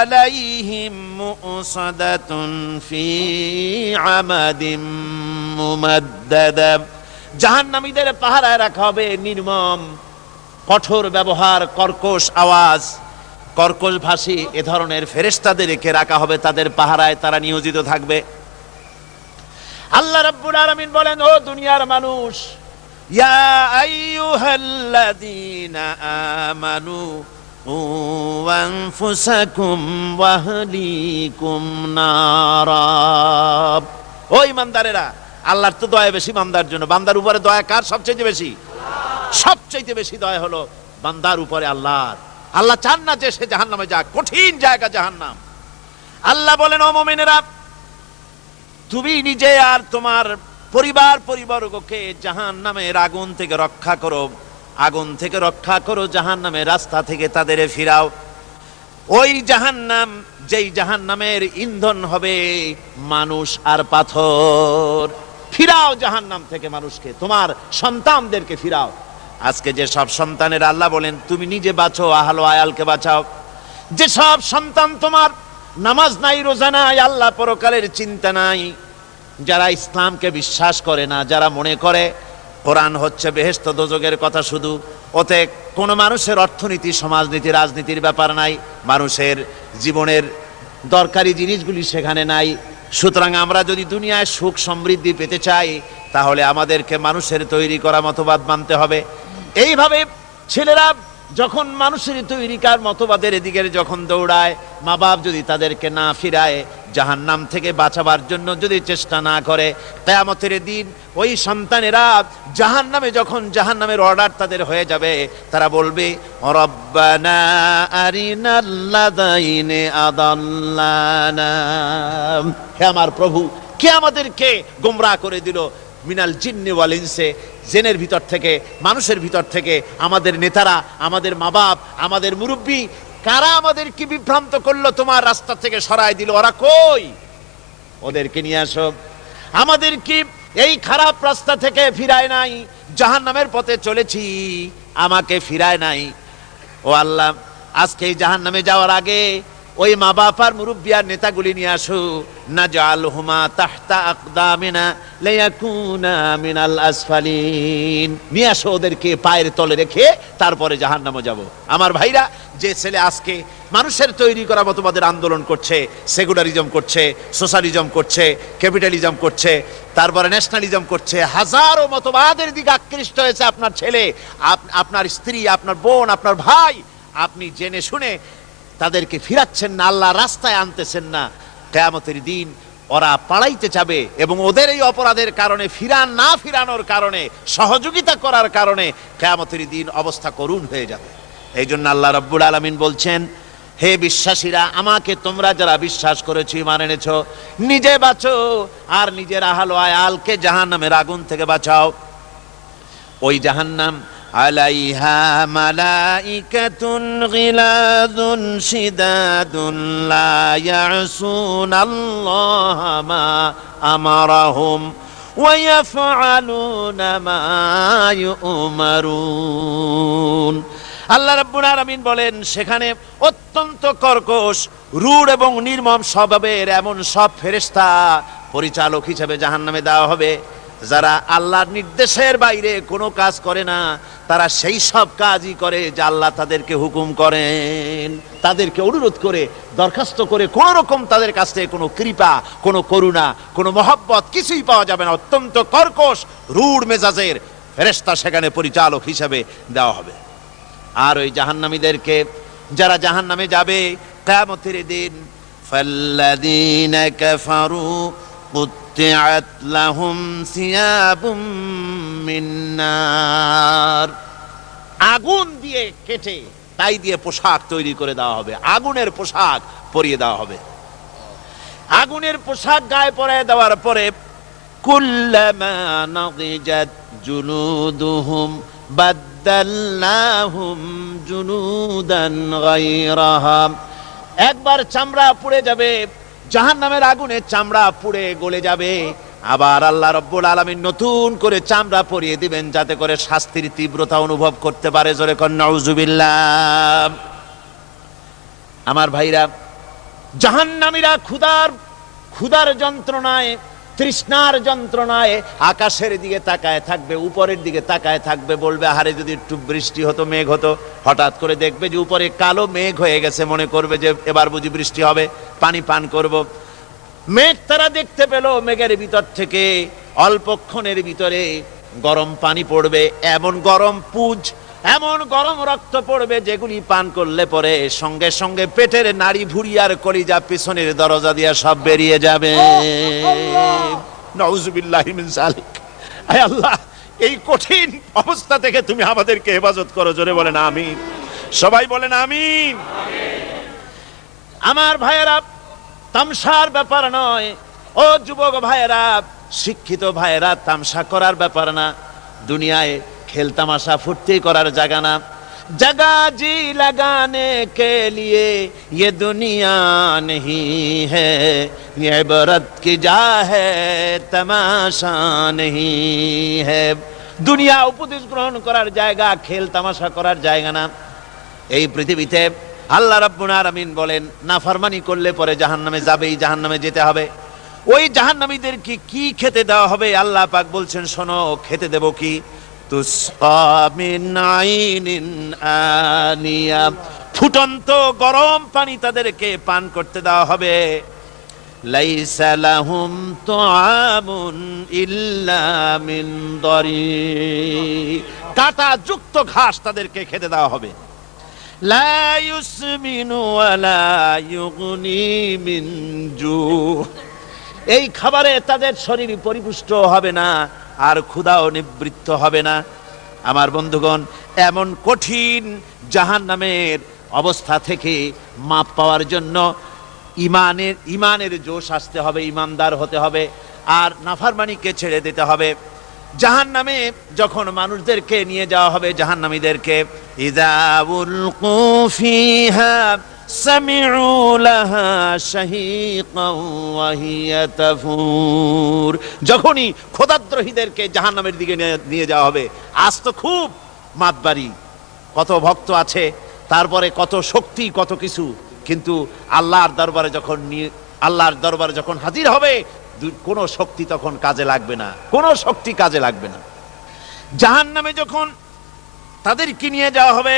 আলাইহিম মুসাদাতুন ফি আমাদিম মুমাদ্দাদা। জাহান্নামীদের পাহারায় রাখা হবে নির্মম, কঠোর ব্যবহার, কর্কশ আওয়াজ, কর্কশ ভাষী এ ধরনের ফেরেশতাদেরকে রাখা হবে তাদের পাহারায়, তারা নিয়োজিত থাকবে। আল্লাহ রাব্বুল আলামিন বলেন, ও দুনিয়ার মানুষ, ইয়া আইয়ুহাল্লাযীনা আমানু কু আনফুসাকুম ওয়া আহলিকুম নারা। ও ঈমানদারেরা, আল্লাহর তো দয়া বেশি বান্দার জন্য। বান্দার উপরে দয়া কার সবচেয়ে বেশি? সবচেয়ে বেশি দয়া হলো বান্দার উপরে আল্লাহর। আল্লাহ চান না যে সে জাহান্নামে যাক, কঠিন জায়গা জাহান্নাম। আল্লাহ বলেন, ও মুমিনেরা, তুমি নিজে আর তোমার পরিবারবর্গকে জাহান্নামের আগুন থেকে রক্ষা করো, আগুন থেকে রক্ষা করো, জাহান্নামের রাস্তা থেকে তাদের ফিরাও। ওই জাহান্নাম, যেই জাহান্নামের ইন্ধন হবে মানুষ আর পাথর। ফিরাও জাহান্নাম থেকে মানুষকে, তোমার সন্তানদেরকে ফিরাও। আজকে যে সব সন্তানের আল্লাহ বলেন তুমি নিজে বাঁচো, আহল আয়ালকে বাঁচাও। যে সব সন্তান তোমার নামাজ নাই, রোজা নাই, আল্লাহ পরকালের চিন্তা নাই, যারা ইসলামকে বিশ্বাস করে না, যারা মনে করে কোরআন হচ্ছে বেহেশত দোজখের কথা শুধু, ওতে কোনো মানুষের অর্থনীতি, সমাজনীতি, রাজনীতির ব্যাপার নাই, মানুষের জীবনের দরকারি জিনিসগুলি সেখানে নাই। সুতরাং আমরা যদি দুনিয়ায় সুখ সমৃদ্ধি পেতে চাই, তাহলে আমাদেরকে মানুষের তৈরি করা মতবাদ মানতে হবে। এইভাবে ছেলেরা যখন মানুষের তৈরিকার মতবাদের এদিকে যখন দৌড়ায়, মা বাপ যদি তাদেরকে না ফিরায়, জাহান্নাম থেকে বাঁচাবার জন্য যদি চেষ্টা না করে, কিয়ামতের দিন ওই সন্তানেরা জাহান্নামে, যখন জাহান্নামের অর্ডার তাদের হয়ে যাবে, তারা বলবে, রব্বানা আরিনাল্লাযাইনি আদাল্লানা, হে আমার প্রভু, কে আমাদেরকে গোমরাহ করে দিল, মিনাল জিন্নি ওয়াল ইনসে, জিনের ভিতর থেকে, মানুষের ভিতর থেকে, আমাদের নেতারা, আমাদের মা বাপ, আমাদের মুরব্বী, কারা আমাদেরকে বিভ্রান্ত করলো, তোমার রাস্তা থেকে সরায় দিল, ওরা কই? ওদেরকে নিয়ে আসো। আমাদেরকে এই খারাপ রাস্তা থেকে ফিরায় নাই, জাহান্নামের পথে চলেছি, আমাকে ফিরায় নাই। ও আল্লাহ, আজকে এই জাহান্নামে যাওয়ার আগে ওই মা বাপ আর মুরব্বী আর নেতাগুলি নিয়ে আসো। নাজআলহুমা তাহতা আকদামিনা লিয়াকুনা মিনাল আসফালিন, নিয়ে আসো ওদেরকে পায়ের তলে রেখে তারপরে জাহান্নামে যাব। আমার ভাইরা, যে ছেলে আজকে মানুষের তৈরি করা মতবাদের আন্দোলন করছে, সেকুলারিজম করছে, সোশ্যালিজম করছে, ক্যাপিটালিজম করছে, তারপরে ন্যাশনালিজম করছে, হাজারো মতবাদের দিকে আকৃষ্ট হয়েছে আপনার ছেলে, আপনার স্ত্রী, আপনার বোন, আপনার ভাই, আপনি জেনে শুনে তাদেরকে ফিরাচ্ছেন না, আল্লাহ রাস্তায় আনতেছেন না। কিয়ামতের দিন ওরা পালাইতে যাবে, এবং ওদের এই অপরাধের কারণে, না ফিরানোর কারণে, সহযোগিতা করার কারণে কিয়ামতের দিন অবস্থা করুণ হয়ে যাবে। এই জন্য আল্লাহ রাব্বুল আলামিন বলছেন, হে বিশ্বাসীরা, আমাকে তোমরা যারা বিশ্বাস করেছো, ঈমান এনেছো, নিজে বাঁচো আর নিজের আহল আয়ালকে জাহান্নামের আগুন থেকে বাঁচাও। ওই জাহান্নাম আলাইহা মালাইকাতুন গিলাযুন শিদাদুন লা ইয়াসুনাল্লাহা মা আমারাহুম ওয়া ইয়াফআলুনা মা ইউমারুন। আল্লাহ রাব্বুল আলামিন বলেন, সেখানে অত্যন্ত কর্কশ, রূঢ় এবং নির্মম স্বভাবের এমন সব ফেরেশতা পরিচালক হিসেবে জাহান্নামে দেওয়া হবে, যারা আল্লাহর নির্দেশের বাইরে কোনো কাজ করে না, তারা সেই সব কাজই করে যা আল্লাহ তাদেরকে হুকুম করেন। তাদেরকে অনুরোধ করে, দরখাস্ত করে কোন রকম তাদের কাছ থেকে কোনো কৃপা, কোনো করুণা, কোনো মহব্বত কিছুই পাওয়া যাবে না। অত্যন্ত কর্কশ, রূঢ় মেজাজের ফেরেশতা সেখানে পরিচালক হিসেবে দেওয়া হবে। আর ওই জাহান্নামীদেরকে, যারা জাহান্নামে যাবে কিয়ামতের দিন, ফাল্লাযীনা কাফারু কুত্তিআত লাহুম সিয়াবুম মিন নার, আগুন দিয়ে কেটে তাই দিয়ে পোশাক তৈরি করে দেওয়া হবে, আগুনের পোশাক পরিয়ে দেওয়া হবে। আগুনের পোশাক গায়ে পরায় দেওয়ার পরে, কুল্লামা নাদিজাত জুলুদুহুম বাদদালনাহুম জুলুদান গায়রাহা, একবার চামড়া পুড়ে যাবে, জাহান্নামের আগুনে চামড়া পুড়ে গলে যাবে, আবার আল্লাহ রাব্বুল আলামিন নতুন করে চামড়া পরিয়ে দিবেন, যাতে করে শাস্তির তীব্রতা অনুভব করতে পারে। জোরে কোন নাউজুবিল্লাহ। আমার ভাইরা, জাহান্নামীরা ক্ষুধার যন্ত্রণায়, তৃষ্ণার যন্ত্রণায় আকাশের দিকে তাকায় থাকবে, উপরের দিকে তাকায় থাকবে, বলবে, আহারে যদি একটু বৃষ্টি হতো, মেঘ হতো। হঠাৎ করে দেখবে যে উপরে কালো মেঘ হয়ে গেছে, মনে করবে যে এবার বুঝি বৃষ্টি হবে, পানি পান করব। মেঘ তারা দেখতে পেল, মেঘের ভিতর থেকে অল্পক্ষণের ভিতরে গরম পানি পড়বে, এমন গরম পুঁজ, এমন গরম রক্ত পড়বে, যেগুলি পান করলে পরে সঙ্গে সঙ্গে পেটের নাড়ি, ভুঁড়ি আর কলিজা পিছনের দরজা দিয়ে সব বেরিয়ে যাবে। নাউজুবিল্লাহি মিন যালিক। আয় আল্লাহ, এই কঠিন অবস্থা থেকে তুমি আমাদেরকে হেফাজত করো। জোরে বলেন আমিন। সবাই বলেন আমিন। আমার ভাইয়েরা, তামসার ব্যাপার নয়। ও যুবক ভাইয়েরা, শিক্ষিত ভাইয়েরা, তামসা করার ব্যাপার না। দুনিয়ায় খেল তামাশা ফুর্তি করার জায়গা না। जगह जी लगाने के लिए ये दुनिया नहीं है, ये इबरत की जा है तमाशा नहीं है। দুনিয়া উপদেশ গ্রহণ করার জায়গা, খেল তামাশা করার জায়গা না। এই পৃথিবীতে আল্লাহ রাব্বুল আলামিন বলেন, নাফরমানি করলে পরে জাহান্নামে যাবেই, জাহান্নামে যেতে হবে। ওই জাহান্নামীদেরকে কি খেতে দেওয়া হবে? আল্লাহ পাক বলছেন, শোনো, খেতে দেব কি? তুসকা মিন আইনিন আনিয়া, ফুটন্ত গরম পানি তাদেরকে পান করতে দেওয়া হবে। লাইসা লাহুম তুআমুন ইল্লা মিন দারি, কাঁটা যুক্ত ঘাস তাদেরকে খেতে দেওয়া হবে। লা ইউসমিনু ওয়ালা ইউগনি মিন জু, এই খাবারে তাদের শরীর পরিপুষ্ট হবে না, আর ক্ষুধাও নিবৃত্ত হবে না। আমার বন্ধুগণ, এমন কঠিন জাহান্নামের অবস্থা থেকে মাপ পাওয়ার জন্য ইমানের জোশ আসতে হবে, ইমানদার হতে হবে, আর নাফরমানিকে ছেড়ে দিতে হবে। জাহান্নামে যখন মানুষদেরকে নিয়ে যাওয়া হবে, জাহান্নামীদেরকে, ইযা উলকু ফিহা সামিউ লাহা শাহীকান ওয়া হিয়া তাফুর, যখনই খোদাদ্রোহীদেরকে জাহান্নামের দিকে নিয়ে যাওয়া হবে, আজ তো খুব মাতবাড়ি, কত ভক্ত আছে, তারপরে কত শক্তি, কত কিছু, কিন্তু আল্লাহর দরবারে যখন হাজির হবে, কোনো শক্তি তখন কাজে লাগবে না, কোনো শক্তি কাজে লাগবে না। জাহান্নামে যখন তাদেরকে নিয়ে যাওয়া হবে,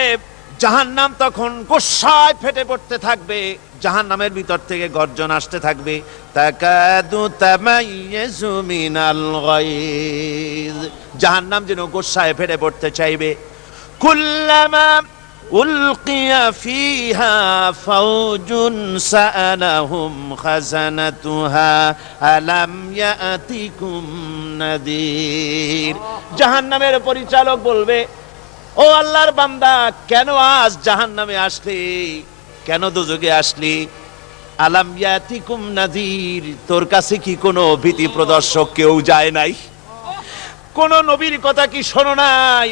জাহান্নাম তখন গোসায় ফেটে পড়তে থাকবে, জাহান্নামের ভিতর থেকে গর্জন আসতে থাকবে, তাকাদু তামাইয়াজু মিনাল গায়জ, জাহান্নাম যেন গোসায় ফেটে পড়তে চাইবে। কুল্লামা উলকিয়া ফিহা ফাওজুন সাআলাহুম খাজানাতুহা আলাম ইয়াতিকুম নাদির, জাহান্নামের পরিচালক বলবে, ও আল্লাহর বান্দা, কেন আজ জাহান্নামে আসলি, কেন দোজখে আসলি? আলাম ইয়াতিকুম নাদির, তোর কাছে কি কোনো ভীতি প্রদর্শক কেউ যায় নাই? কোন নবীর কথা কি শোনো নাই?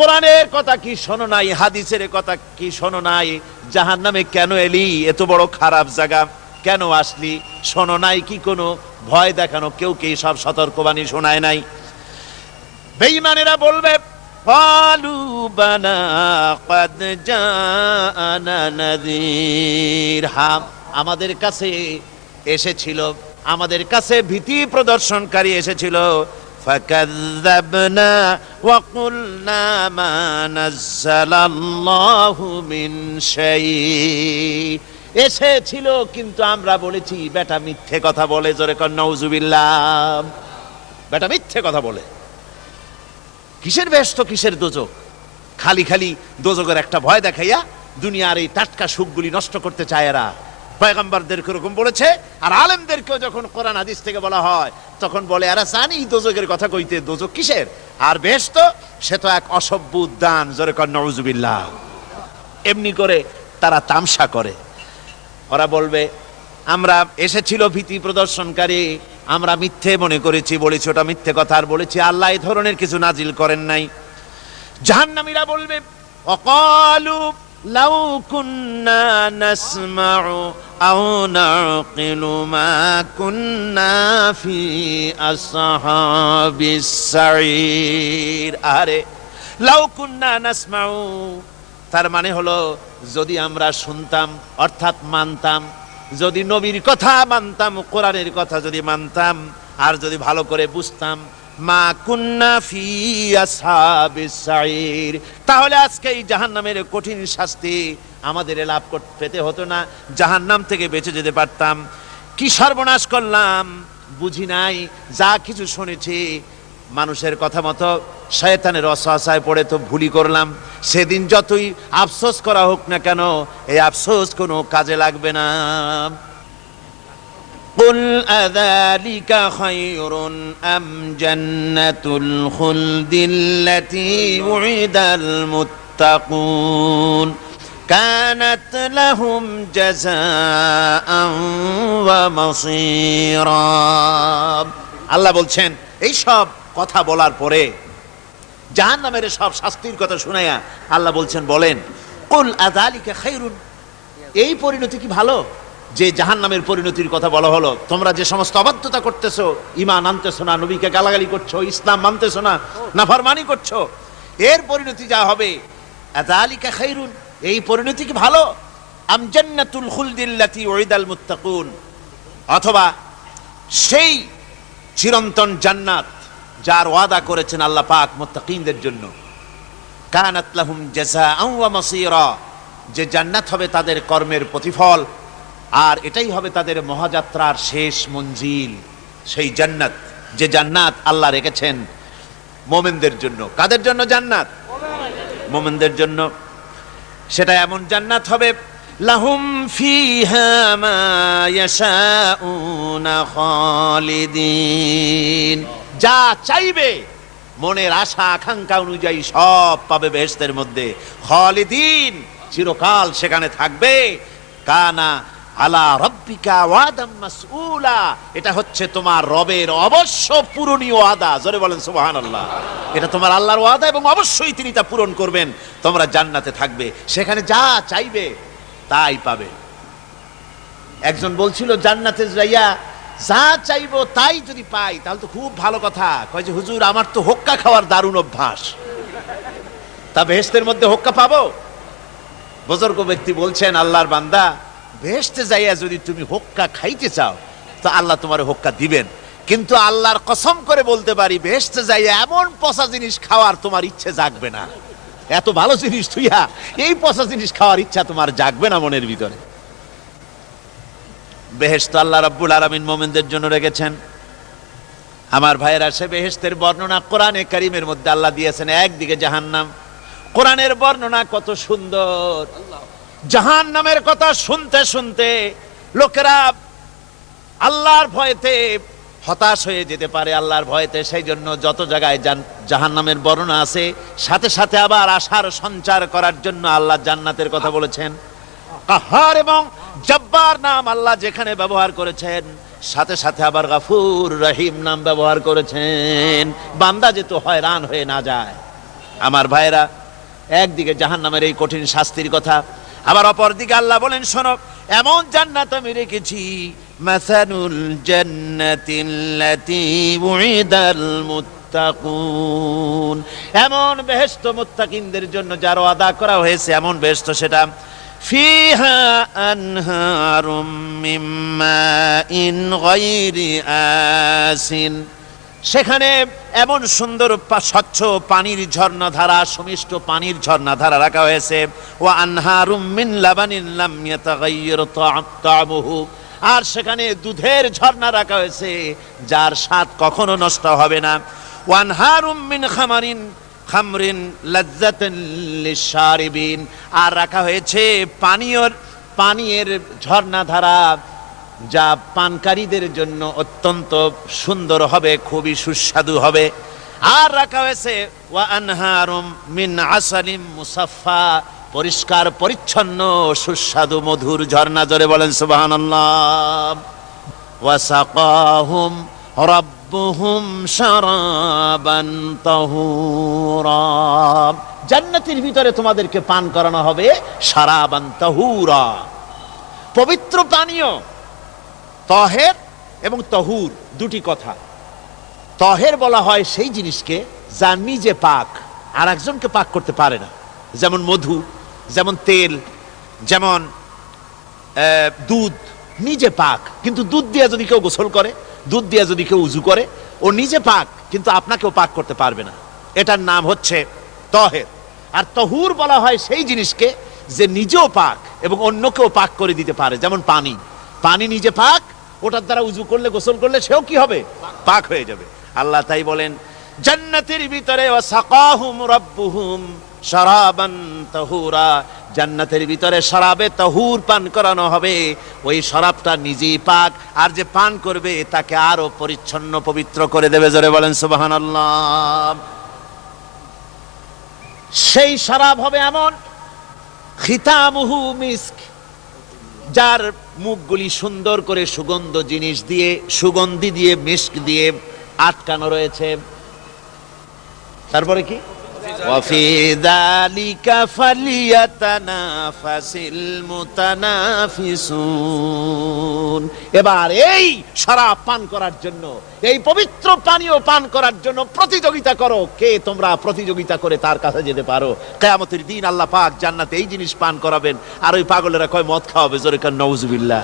কোরআনের কথা কি শোনো নাই? হাদিসের কথা কি শোনো নাই? জাহান্নামে কেন এলি? এত বড় খারাপ জায়গা কেন আসলি? শোনো নাই কি কোনো ভয় দেখানো কেউ কে সব সতর্কবাণী শোনায় নাই? বেঈমানেরা বলবে, ক্বালু বালা ক্বাদ জাআনা নাযীর, হ্যাঁ, আমাদের কাছে এসেছিল, আমাদের কাছে ভীতি প্রদর্শনকারী এসেছিল। ফাকাযযাবনা ওয়া কুলনা মা নাযালাল্লাহু মিন শাই, এসেছিল কিন্তু আমরা বলেছি বেটা মিথ্যে কথা বলে। জোরে কর নাউযুবিল্লাহ। বেটা মিথ্যে কথা বলে। কিসের ব্যস্ত, কিসের দোজখ? খালি খালি দোজখের একটা ভয় দেখাইয়া দুনিয়ার এই টাটকা সুখগুলি নষ্ট করতে চায় এরা। পয়গম্বরদেরকে এরকম বলেছে, আর আলেমদেরকেও যখন কোরআন হাদিস থেকে বলা হয় তখন বলে, এরা জানি দোজখের কথা কইতে, দোজখ কিসের, আর বেহেশত সে তো এক অসভ্য উদ্যান। জোরে কর নাউযুবিল্লাহ। এমনি করে তারা তামসা করে। ওরা বলবে, আমরা এসেছিল ভীতি প্রদর্শনকারী, আমরা মিথ্যে মনে করেছি, বলেছি ওটা মিথ্যে কথা, আর বলেছি আল্লাহ এই ধরনের কিছু নাজিল করেন নাই। জাহান্নামীরা বলবে, ওয়াকালু লাউ কুন্না নাসমাউ আও নাকিলু মা কুন্না ফি আসহাবিস সাঈর, আরে লাউ কুন্না নাসমাউ, তার মানে হলো যদি আমরা শুনতাম, অর্থাৎ মানতাম, যদি নবীর কথা মানতাম, কোরআনের কথা যদি মানতাম, আর যদি ভালো করে বুঝতাম, মা কুন্না ফি আসহাবিস সাঈর, তাহলে আজকে এই জাহান্নামের কঠিন শাস্তি আমাদের লাভ পেতে হতো না, জাহান্নাম থেকে বেঁচে যেতে পারতাম। কি সর্বনাশ করলাম, বুঝি নাই, যা কিছু শুনেছি মানুষের কথা মতো শয়তানের ওয়াসওয়াসায় পড়ে তো ভুলই করলাম। সেদিন যতই আফসোস করা হোক না কেন, এই আফসোস কোনো কাজে লাগবে না। কুল আযালিকা খায়রুন আম জান্নাতুল খুলদিল্লাতী উইদাল মুত্তাকুন, কানাত লাহুম জাযাআন ওয়া মাসীরা। আল্লাহ বলছেন এই সব কথা বলার পরে, জাহান্নামের সব শাস্তির কথা শুনাইয়া আল্লাহ বলছেন, বলেন কুল আযালিকা খায়রুন, এই পরিণতি কি ভালো? যে জাহান্নামের পরিণতির কথা বলা হলো, তোমরা যে সমস্ত অবাধ্যতা করতেছো, ঈমান আনতেছো না, নবীকে গালাগালি করছো, ইসলাম মানতেছো না, নাফরমানি করছো, এর পরিণতি যা হবে, আযালিকা খায়রুন, এই পরিণতি কি ভালো? আম জান্নাতুল খুলদিল্লাতী উইদাল মুত্তাকুন, অথবা সেই চিরন্তন জান্নাত যার ওয়াদা করেছেন আল্লাহ পাক মুত্তাকিনদের জন্য। কানাত লাহুম জাযাআন ওয়া মাসীরা, যে জান্নাত হবে তাদের কর্মের প্রতিফল, আর এটাই হবে তাদের মহাযাত্রার শেষ মঞ্জিল। সেই জান্নাত, যে জান্নাত আল্লাহ রেখেছেন মুমিনদের জন্য। কাদের জন্য জান্নাত? মুমিনদের জন্য। সেটা এমন জান্নাত হবে, লাহুম ফিহা মা ইয়াশাউনা খালিদিন, যা চাইবে মনের আশা আকাঙ্ক্ষা অনুযায়ী সব পাবে বেহেশতের মধ্যে। খালিদিন, চিরকাল সেখানে থাকবে। কানা আলা রব্বিকা ওয়াদাম মাসউলা, এটা হচ্ছে তোমার রবের অবশ্য পূরণীয় ওয়াদা। জোরে বলেন সুবহানাল্লাহ। এটা তোমার আল্লাহর ওয়াদা এবং অবশ্যই তিনি তা পূরণ করবেন। তোমরা জান্নাতে থাকবে, সেখানে যা চাইবে তাই পাবে। একজন বলছিল জান্নাতে যাইয়া যা চাইবো তাই যদি পাই তাহলে তো খুব ভালো কথা। কয় যে হুজুর, আমার তো হোক্কা খাওয়ার দারুণ অভ্যাস, তা বেহেশতের মধ্যে হোক্কা পাবো? বুজুর্গ ব্যক্তি বলছেন, আল্লাহর বান্দা, বেহেশতে যাইয়া যদি তুমি হোক্কা খাইতে চাও তো আল্লাহ তোমার হোক্কা দিবেন, কিন্তু আল্লাহর কসম করে বলতে পারি, বেহেশতে যাইয়া এমন পচা জিনিস খাওয়ার তোমার ইচ্ছে জাগবে না। এত ভালো জিনিস তুইয়া এই পচা জিনিস খাওয়ার ইচ্ছা তোমার জাগবে না মনের ভিতরে। বেহেশত আল্লাহ রাব্বুল আলামিন মুমিনদের জন্য রেখেছেন। আমার ভাইয়েরা, সে বেহেশতের বর্ণনা কোরআনে কারীমের মধ্যে আল্লাহ দিয়েছেন। একদিকে জাহান্নাম, কোরআনের বর্ণনা কত সুন্দর। জাহান্নামের কথা শুনতে শুনতে লোকেরা আল্লাহর ভয়েতে হতাশ হয়ে যেতে পারে, আল্লাহর ভয়েতে। সেই জন্য যত জায়গায় জাহান্নামের বর্ণনা আছে, সাথে সাথে আবার আশার সঞ্চার করার জন্য আল্লাহ জান্নাতের কথা বলেছেন। কাহার এবং জব্বার নাম আল্লাহ যেখানে ব্যবহার করেছেন, সাথে সাথে আবার গাফুর রহিম নাম ব্যবহার করেছেন, বান্দা যেত হয়রান হয়ে না যায়। আমার ভাইরা, একদিকে জাহান্নামের এই কঠিন শাস্তির কথা, আবার অপর দিকে আল্লাহ বলেন, শোনো, এমন জান্নাত আমি রেখেছি, মাসানুল জান্নাতিল্লাতী উইদাল মুত্তাকুন, এমন বেহেশত মুত্তাকিনদের জন্য যার ওয়াদা করা হয়েছে, এমন বেহেশত সেটা, ফিহা আনহারুম মিন মাইন গায়রি আসিন, সেখানে এমন সুন্দর স্বচ্ছ পানির ঝর্ণাধারা, সুমিষ্ট পানির ঝর্ণাধারা রাখা হয়েছে। ওয়া আনহারুম মিন লাবানিন লাম ইয়াতাগায়্যার তা'মুহু, আর সেখানে দুধের ঝর্ণা রাখা হয়েছে যার স্বাদ কখনো নষ্ট হবে না। ওয়া আনহারুম মিন খামরিন লাজ্জাতান লিশারিবিন, আর রাখা হয়েছে পানীয়ের ঝর্ণাধারা যা পানকারীদের জন্য অত্যন্ত সুন্দর হবে, খুবই সুস্বাদু হবে। আর রাখা হয়েছে ওয়া আনহারুম মিন আসালিম মুসাফফা, পরিষ্কার পরিচ্ছন্ন সুস্বাদু মধুর ঝর্ণা। জোরে বলেন সুবহানাল্লাহ। ওয়া সাকাহুম রাব্বুহুম শারাবান তাহুরা, জান্নাতের ভিতরে তোমাদেরকে পান করানো হবে শারাবান তাহুরা, পবিত্র পানীয়। তহের এবং তহুর দুটি কথা। তহের বলা হয় সেই জিনিসকে যা নিজে পাক, আর একজনকে পাক করতে পারে না, যেমন মধু, যেমন তেল, যেমন দুধ নিজে পাক, কিন্তু দুধ দিয়ে যদি কেউ গোসল করে, দুধ দিয়ে যদি কেউ উজু করে, ও নিজে পাক, কিন্তু আপনাকেও পাক করতে পারবে না। এটার নাম হচ্ছে তহের। আর তহুর বলা হয় সেই জিনিসকে যে নিজেও পাক এবং অন্যকেও পাক করে দিতে পারে, যেমন পানি। পানি নিজে পাক, ওটার দ্বারা উজু করলে, গোসল করলে সেও কি হবে? পাক হয়ে যাবে। আল্লাহ তাই বলেন, জান্নাতের ভিতরে ওয়াসাকাহুম রাব্বুহুম শারাবান তাহুরা, জান্নাতের ভিতরে শরাবে তাহুর পান করানো হবে। ওই শরাবটা নিজেই পাক, আর যে পান করবে তাকে আরো পরিচ্ছন্ন পবিত্র করে দেবে। জোরে বলেন সুবহানাল্লাহ। সেই শরাব হবে এমন খিতামুহু মিস্ক, যার মুখগুলি সুন্দর করে সুগন্ধ জিনিস দিয়ে, সুগন্ধি দিয়ে, মিস্ক দিয়ে আটকানো রয়েছে। তারপরে কি? ওয়াফি যালিকা ফালিয়াতানাফাসিল মুতানাফিসুন। এবার এই শরাব পান করার জন্য, এই পবিত্র পানীয় পান করার জন্য প্রতিযোগিতা করো, কে তোমরা প্রতিযোগিতা করে তার কাছে যেতে পারো। কিয়ামতের দিন আল্লাহ পাক জান্নাতে এই জিনিস পান করাবেন, আর ওই পাগলেরা কয় মদ খাওয়াবে, জোরে কান নাউজুবিল্লাহ।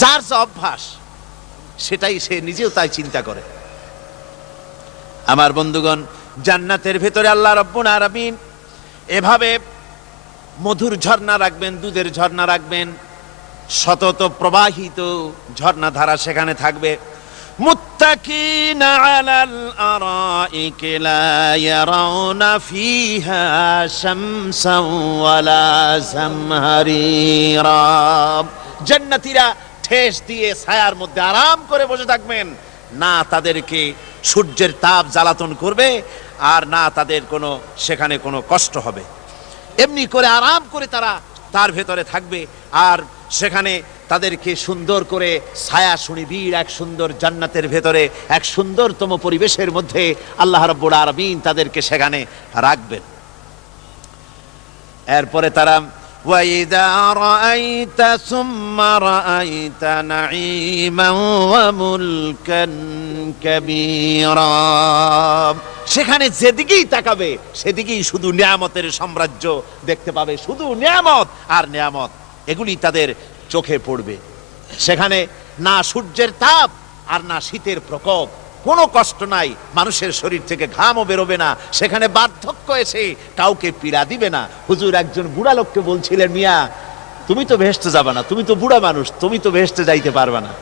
যার যে অভ্যাস সেটাই সে নিজেও তাই চিন্তা করে। আমার বন্ধুগণ, জান্নাতের ভেতরে আল্লাহ রাব্বুল আলামিন এভাবে মধুর ঝর্ণা রাখবেন, দুধের ঝর্ণা রাখবেন, সতত প্রবাহিত ঝর্ণা ধারা সেখানে থাকবে। মুত্তাকিনা আলাল আরাইকি লা ইয়ারাউনা ফিহা শামসান ওয়ালা জামহারিরা। জান্নাতীরা ঠেস দিয়ে ছায়ার মধ্যে আরাম করে বসে থাকবেন, না তাদেরকে সূর্যের তাপ জ্বালাতন করবে, আর না তাদের কোনো সেখানে কোনো কষ্ট হবে। এমনি করে আরাম করে তারা তার ভেতরে থাকবে, আর সেখানে তাদেরকে সুন্দর করে ছায়া সুনিবিড় এক সুন্দর জান্নাতের ভেতরে এক সুন্দরতম পরিবেশের মধ্যে আল্লাহ রাব্বুল আলামিন তাদেরকে সেখানে রাখবেন। এরপরে তারা وَإِذَا رَأَيْتَ ثُمَّ رَأَيْتَ نَعِيمًا وَمُلْكًا كَبِيرًا। সেখানে যেদিকেই তাকাবে সেদিকেই শুধু নিয়ামতের সাম্রাজ্য দেখতে পাবে, শুধু নিয়ামত আর নিয়ামত, এগুলি তাদের চোখে পড়বে। সেখানে না সূর্যের তাপ আর না শীতের প্রকোপ, কোনো কষ্ট নাই, মানুষের শরীর থেকে ঘামও বেরোবে না, সেখানে বার্ধক্য এসে কাউকে পীড়া দিবে না। হুজুর একজন বুড়া লোককে বলছিলেন, মিয়া তুমি তো বেহেশতে যাবে না, তুমি তো বুড়া মানুষ, তুমি তো বেহেশতে যাইতে পারবে না।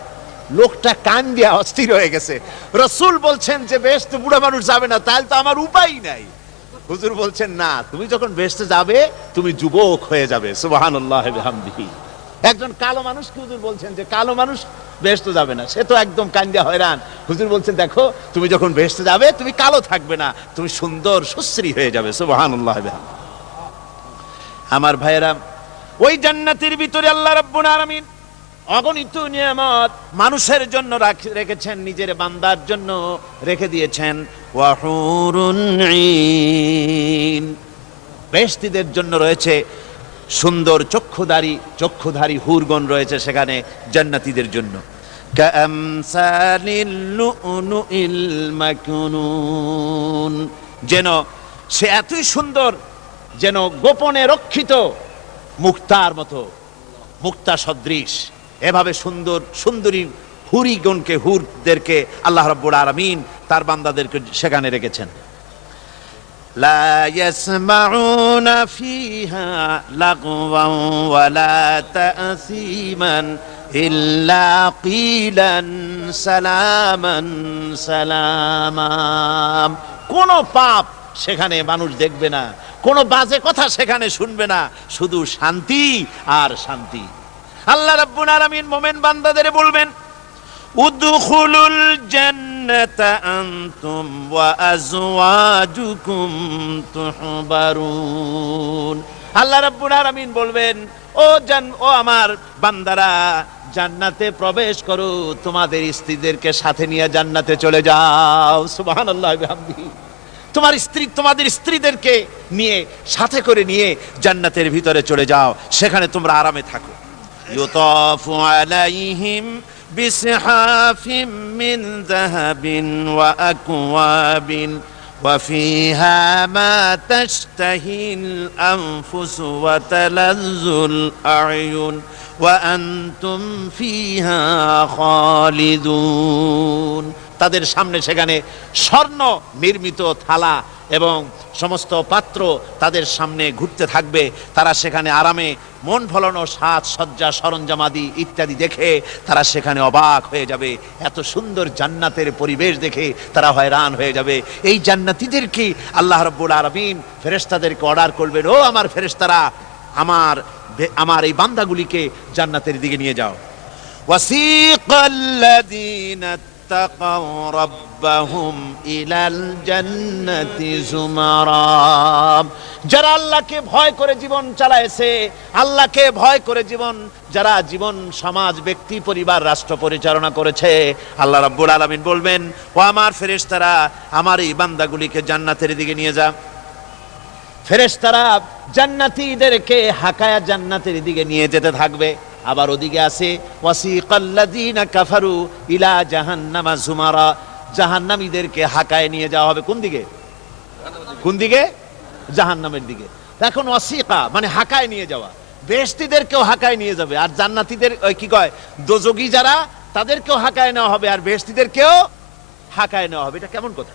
লোকটা কান দিয়া অস্থির হয়ে গেছে। রাসূল বলছেন যে বেহেশতে বুড়া মানুষ যাবে না, তাহলে তো আমার উপায় নাই। হুজুর বলছেন না, তুমি যখন বেহেশতে যাবে তুমি যুবক হয়ে যাবে। সুবহানাল্লাহ বিহামদিহি। একজন কালো মানুষকে হুজুর বলছেন যে কালো মানুষ বেহেশতে যাবে না, সে তো একদম কান্দিয়া হয়রান। হুজুর বলছেন দেখো তুমি যখন বেহেশতে যাবে তুমি কালো থাকবে না, তুমি সুন্দর সুশ্রী হয়ে যাবে। সুবহানাল্লাহ বিহামদিহি। আমার ভাইয়েরা, ওই জান্নাতের ভিতরে আল্লাহ রাব্বুল আলামিন অগণিত নিয়ামত মানুষের জন্য রেখেছেন, নিজের বান্দার জন্য রেখে দিয়েছেন। ওয়া হুরুন ঈন, বেহেশতীদের জন্য রয়েছে সুন্দর চক্ষুধারী হুরগণ রয়েছে সেখানে জান্নাতীদের জন্য। কামসালিল লুউলুইল মাকনুন, যেন সে এতই সুন্দর, যেন গোপনে রক্ষিত মুক্তার মতো, মুক্তা সদৃশ। এভাবে সুন্দর সুন্দরী হুরিগণকে, হুরদেরকে আল্লাহ রাব্বুল আলামিন তার বান্দাদেরকে সেখানে রেখেছেন। লা ইয়াসমাউনা ফিহা লাগওয়ান ওয়ালা তাসীমান ইল্লা কিলান সালামান সালামা। কোন পাপ সেখানে মানুষ দেখবে না, কোন বাজে কথা সেখানে শুনবে না, শুধু শান্তি আর শান্তি। আল্লাহ রাব্বুল আলামিন মুমিন বান্দাদের বলবেন, উদখুলুল জান্নাতা আনতুম ওয়া আজওয়াজুকুম তুহবারুন। আল্লাহ রাব্বুল আলামিন বলবেন, ও আমার বান্দারা, জান্নাতে প্রবেশ করো, তোমাদের স্ত্রীদেরকে সাথে নিয়ে জান্নাতে চলে যাও। সুবহানাল্লাহ বিহামদিহি। তোমাদের স্ত্রীদেরকে নিয়ে, সাথে করে নিয়ে জান্নাতের ভিতরে চলে যাও, সেখানে তোমরা আরামে থাকো। ইউতাফু আলাইহিম বিসহাফিম মিন যাহাবিন ওয়া আকওয়াবিন ওয়া ফিহা মা তাশতাহিল আনফুসু ওয়া তালাজ্জুল আ'য়ুন ওয়া আনতুম ফিহা খালিদুন। তাদের সামনে সেখানে স্বর্ণ নির্মিত থালা এবং সমস্ত পাত্র তাদের সামনে ঘুরতে থাকবে। তারা সেখানে আরামে মন ভোলানো সাজ সজ্জা সরঞ্জামাদি ইত্যাদি দেখে তারা সেখানে অবাক হয়ে যাবে। এত সুন্দর জান্নাতের পরিবেশ দেখে তারা হয়রান হয়ে যাবে। এই জান্নাতীদেরকে আল্লাহ রাব্বুল আলামিন ফেরেশতাদেরকে অর্ডার করবেন, ও আমার ফেরেশতারা, আমার এই বান্দাগুলিকে জান্নাতের দিকে নিয়ে যাও। ওয়াসিকাল্লাযীনা اتقوا ربهم إلى الجنة زمرا। যারা আল্লাহকে ভয় করে জীবন চালায়ছে, আল্লাহকে ভয় করে যারা জীবন সমাজ ব্যক্তি পরিবার রাষ্ট্র পরিচালনা করেছে, আল্লাহ রাব্বুল আলামিন বলবেন, ও আমার ফেরেশতারা, আমার এই বান্দাগুলিকে জান্নাতের দিকে নিয়ে যা। ফেরেশতারা জান্নাতীদেরকে হাকায়া জান্নাতের দিকে নিয়ে যেতে থাকবে। আবার ওদিকে আছে ওয়াসিকাল্লাযীনা কাফারু ইলা জাহান্নামা যুমারা, জাহান্নামীদেরকে হাকায় নিয়ে যাওয়া হবে কোন দিকে? কোন দিকে? জাহান্নামের দিকে। এখন ওয়াসিকা মানে হাকায় নিয়ে যাওয়া, বেহেশতীদেরকেও হাকায় নিয়ে যাবে, আর জান্নাতীদের ওই কি কয় দোজখী যারা তাদেরকেও হাকায় নেওয়া হবে, আর বেহেশতীদেরকেও হাকায় নেওয়া হবে। এটা কেমন কথা?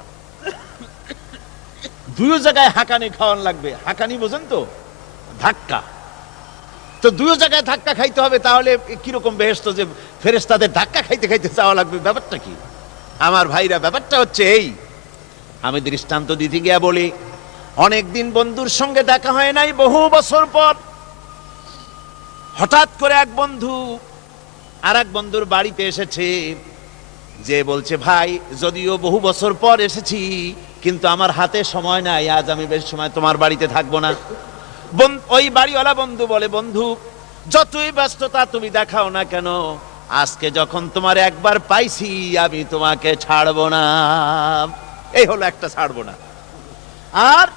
দুই জায়গায় হাকানি খাওয়ান লাগবে। হাকানি বোঝেন তো? ধাক্কা। তো দুই জায়গায় ধাক্কা খাইতে হবে, তাহলে কিরকম বেহেশত যে ফেরেশতাদের ধাক্কা খাইতে খাইতে যাওয়া লাগবে? ব্যাপারটা কি আমার ভাইরা? ব্যাপারটা হচ্ছে এই, আমি দৃষ্টান্ত দিতে গিয়া বলি, অনেকদিন বন্ধুর সঙ্গে দেখা হয় নাই, বহু বছর পর হঠাৎ করে এক বন্ধু আর এক বন্ধুর বাড়িতে এসেছে, যে বলছে, ভাই যদিও বহু বছর পর এসেছি, কিন্তু আমার হাতে সময় নাই, আজ আমি বেশ সময় তোমার বাড়িতে থাকবো না। ওই বাড়িওয়ালা বন্ধু বলে, বন্ধু যতই ব্যস্ততা তুমি দেখাও না কেন, আজকে যখন তোমার একবার পাইছি আমি তোমাকে ছাড়বো না। এই হলো একটা ছাড়বো না। আর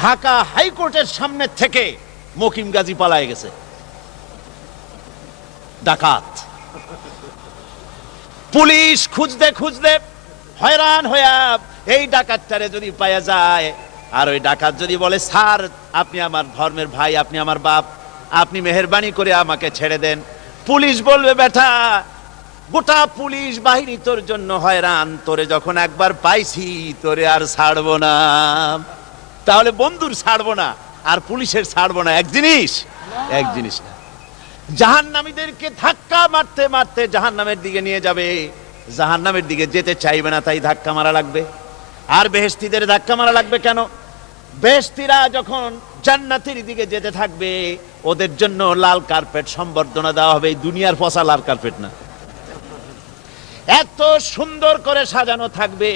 ঢাকা হাইকোর্টের সামনে থেকে মকিম গাজী পালায় গেছে, ডাকাত। পুলিশ খুঁজতে খুঁজতে হয়রান হইয়া এই ডাকাতটারে যদি পাওয়া যায়, আর ওই ডাকাত যদি বলে, স্যার আপনি আমার ধর্মের ভাই, আপনি আমার বাপ, আপনি মেহেরবানি করে আমাকে ছেড়ে দেন, পুলিশ বলবে, বেটা গোটা পুলিশ বাহিনী তোর জন্য হয়রান, তোরে যখন একবার পাইছি তোরে আর ছাড়বো না। তাহলে বন্ধুর ছাড়বো না আর পুলিশের ছাড়বো না এক জিনিস? এক জিনিস না। জাহান্নামীদেরকে ধাক্কা মারতে মারতে জাহান্নামের দিকে নিয়ে যাবে, জাহান্নামের দিকে যেতে চাইবে না, তাই ধাক্কা মারা লাগবে। আর বেহেশতীদের ধাক্কা মারা লাগবে কেন? বেহেশতীরা যখন জান্নাতের দিকে যেতে থাকবে, ওদের জন্য লাল কার্পেট সম্বর্ধনা দেওয়া হবে। দুনিয়ার পচা লাল কার্পেট না, এত সুন্দর করে সাজানো থাকবে।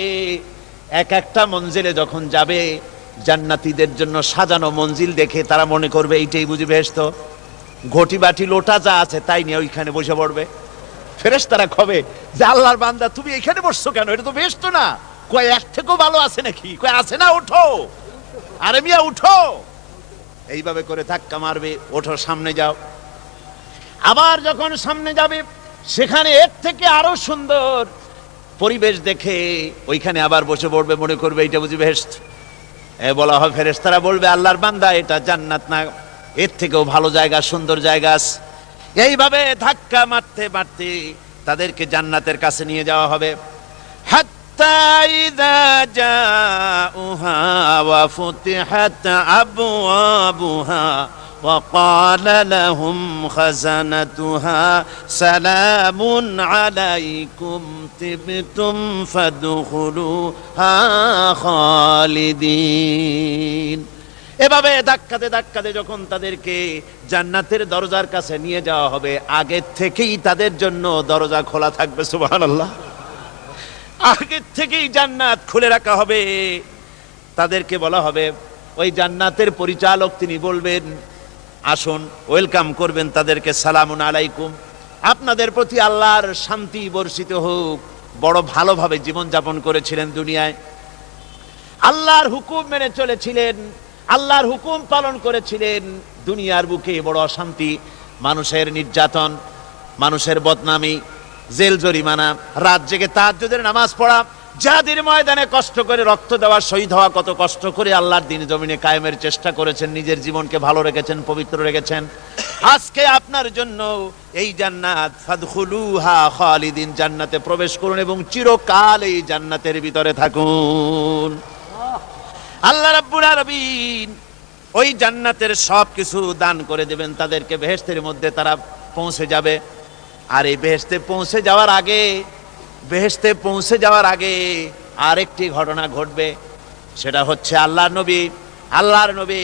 এক একটা মঞ্জিলে যখন যাবে, জান্নাতীদের জন্য সাজানো মঞ্জিল দেখে তারা মনে করবে এইটাই বুঝি বেহেশত। ঘটি বাটি লোটা যা আছে তাই নিয়ে ওইখানে বসে পড়বে। ফেরেশতারা কবে যে, আল্লাহর বান্দা তুমি এখানে বসছো কেন? এটা তো বেহেশত না। কয় এর থেকেও ভালো আছে নাকি? কয় আছে না, ওঠো, আরে মিয়া উঠো। এইভাবে করে ধাক্কা মারবে, ওঠো সামনে যাও। আবার যখন সামনে যাবে, সেখানে এর থেকে আরো সুন্দর পরিবেশ দেখে ওইখানে আবার বসে পড়বে, মনে করবে এইটা বুঝি বেহেশত। বলা হয়, ফেরেশতারা বলবে, আল্লাহর বান্দা এটা জান্নাত না, এর থেকেও ভালো জায়গা, সুন্দর জায়গা আছে। এইভাবে ধাক্কা মারতে মারতে তাদেরকে জান্নাতের কাছে নিয়ে যাওয়া হবে। হাত্তা ইযা জাউহা ওয়া ফুতিহাত আবওয়াবুহা ওয়া ক্বালা লাহুম খাযানাতুহা সালামুন আলাইকুম তিবতুম ফাদখুলুহা খালিদিন। এভাবে ধাক্কাতে ধাক্কাতে যখন তাদেরকে জান্নাতের দরজার কাছে নিয়ে যাওয়া হবে, আগে থেকেই তাদের জন্য দরজা খোলা থাকবে। সুবহানাল্লাহ। আগে থেকেই জান্নাত খুলে রাখা হবে। তাদেরকে বলা হবে, ওই জান্নাতের পরিচালক তিনি বলবেন, আসুন, ওয়েলকাম করবেন তাদেরকে, সালামুন আলাইকুম, আপনাদের প্রতি আল্লাহর শান্তি বর্ষিত হোক। বড় ভালোভাবে জীবন যাপন করেছিলেন দুনিয়ায়, আল্লাহর হুকুম মেনে চলেছিলেন, আল্লাহর হুকুম পালন করেছিলেন। দুনিয়ার বুকে বড় অশান্তি, মানুষের নির্যাতন, মানুষের বদনামি, জেল জরিমানা, রাত জেগে তাহাজ্জুদের নামাজ পড়া, জিহাদের ময়দানে কষ্ট করে রক্ত দেওয়া, শহীদ হওয়া, কত কষ্ট করে আল্লাহর দ্বীন জমিনে কায়েমের চেষ্টা করেছেন, নিজের জীবনকে ভালো রেখেছেন, পবিত্র রেখেছেন। আজকে আপনার জন্য এই জান্নাত, ফাদখুলুহা খালিদিন, জান্নাতে প্রবেশ করুন এবং চিরকাল এই জান্নাতের ভিতরে থাকুন। আল্লাহ রাব্বুল আলামিন ওই জান্নাতের সবকিছু দান করে দেবেন তাদেরকে, বেহেশতের মধ্যে তারা পৌঁছে যাবে। আর এই বেহেশতে পৌঁছে যাওয়ার আগে আরেকটি ঘটনা ঘটবে। সেটা হচ্ছে আল্লাহর নবী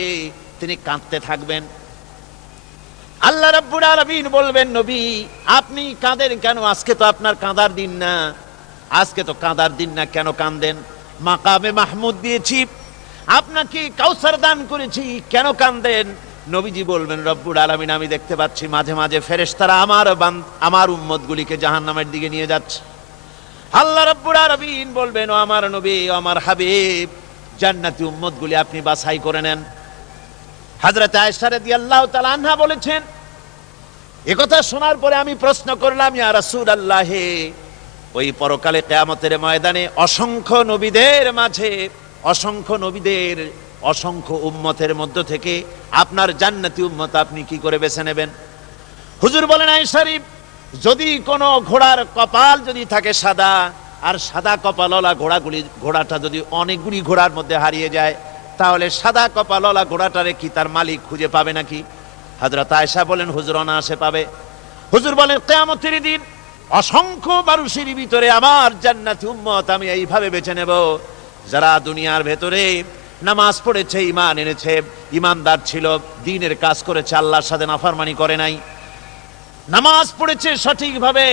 তিনি কাঁদতে থাকবেন। আল্লাহ রাব্বুল আলামিন বলবেন, নবী আপনি কাঁদেন কেন? আজকে তো আপনার কাঁদার দিন না, আজকে তো কাঁদার দিন না, কেন কাঁদেন? মাকামে মাহমুদ দিয়েছি, আপনাকে কাউসার দান করেছি, কেন কাঁদেন? নবীজি বলবেন, রব্বুল আলামিন আমি দেখতে পাচ্ছি মাঝে মাঝে ফেরেশতারা আমার উম্মতগুলিকে জাহান্নামের দিকে নিয়ে যাচ্ছে। আল্লাহ রাব্বুল আলামিন বলবেন, ও আমার নবী, ও আমার হাবিব, জান্নাতি উম্মতগুলি আপনি বাছাই করে নেন। হযরত আয়েশা রাদিয়াল্লাহু তাআলা আনহা বলেছেন, একথা শোনার পরে আমি প্রশ্ন করলাম, ইয়া রাসূলুল্লাহ, ওই পরকালে কিয়ামতের ময়দানে অসংখ্য নবীদের মাঝে, অসংখ্য নবীদের অসংখ্য উম্মতের মধ্য থেকে আপনার জান্নাতি উম্মত আপনি কি করে বেছে নেবেন? হুজুর বলেন, আয়েশা, যদি কোনো ঘোড়ার কপাল যদি থাকে সাদা, আর সাদা কপালওয়ালা ঘোড়াটা যদি অনেকগুলি ঘোড়ার মধ্যে হারিয়ে যায়, তাহলে সাদা কপালওয়ালা ঘোড়াটারে কি তার মালিক খুঁজে পাবে নাকি? হযরত আয়েশা বলেন, হুজুর অনায়াসে পাবে। হুজুর বলেন, কিয়ামতের দিন অসংখ্য মানুষের ভিতরে আমার জান্নাতি উম্মত আমি এইভাবে বেছে নেব, যারা দুনিয়ার ভেতরে নামাজ পড়েছে, ঈমান এনেছে, ঈমানদার ছিল, দ্বীনের কাজ করেছে, আল্লাহর সাথে নাফরমানি করে নাই, নামাজ পড়েছে সঠিকভাবে,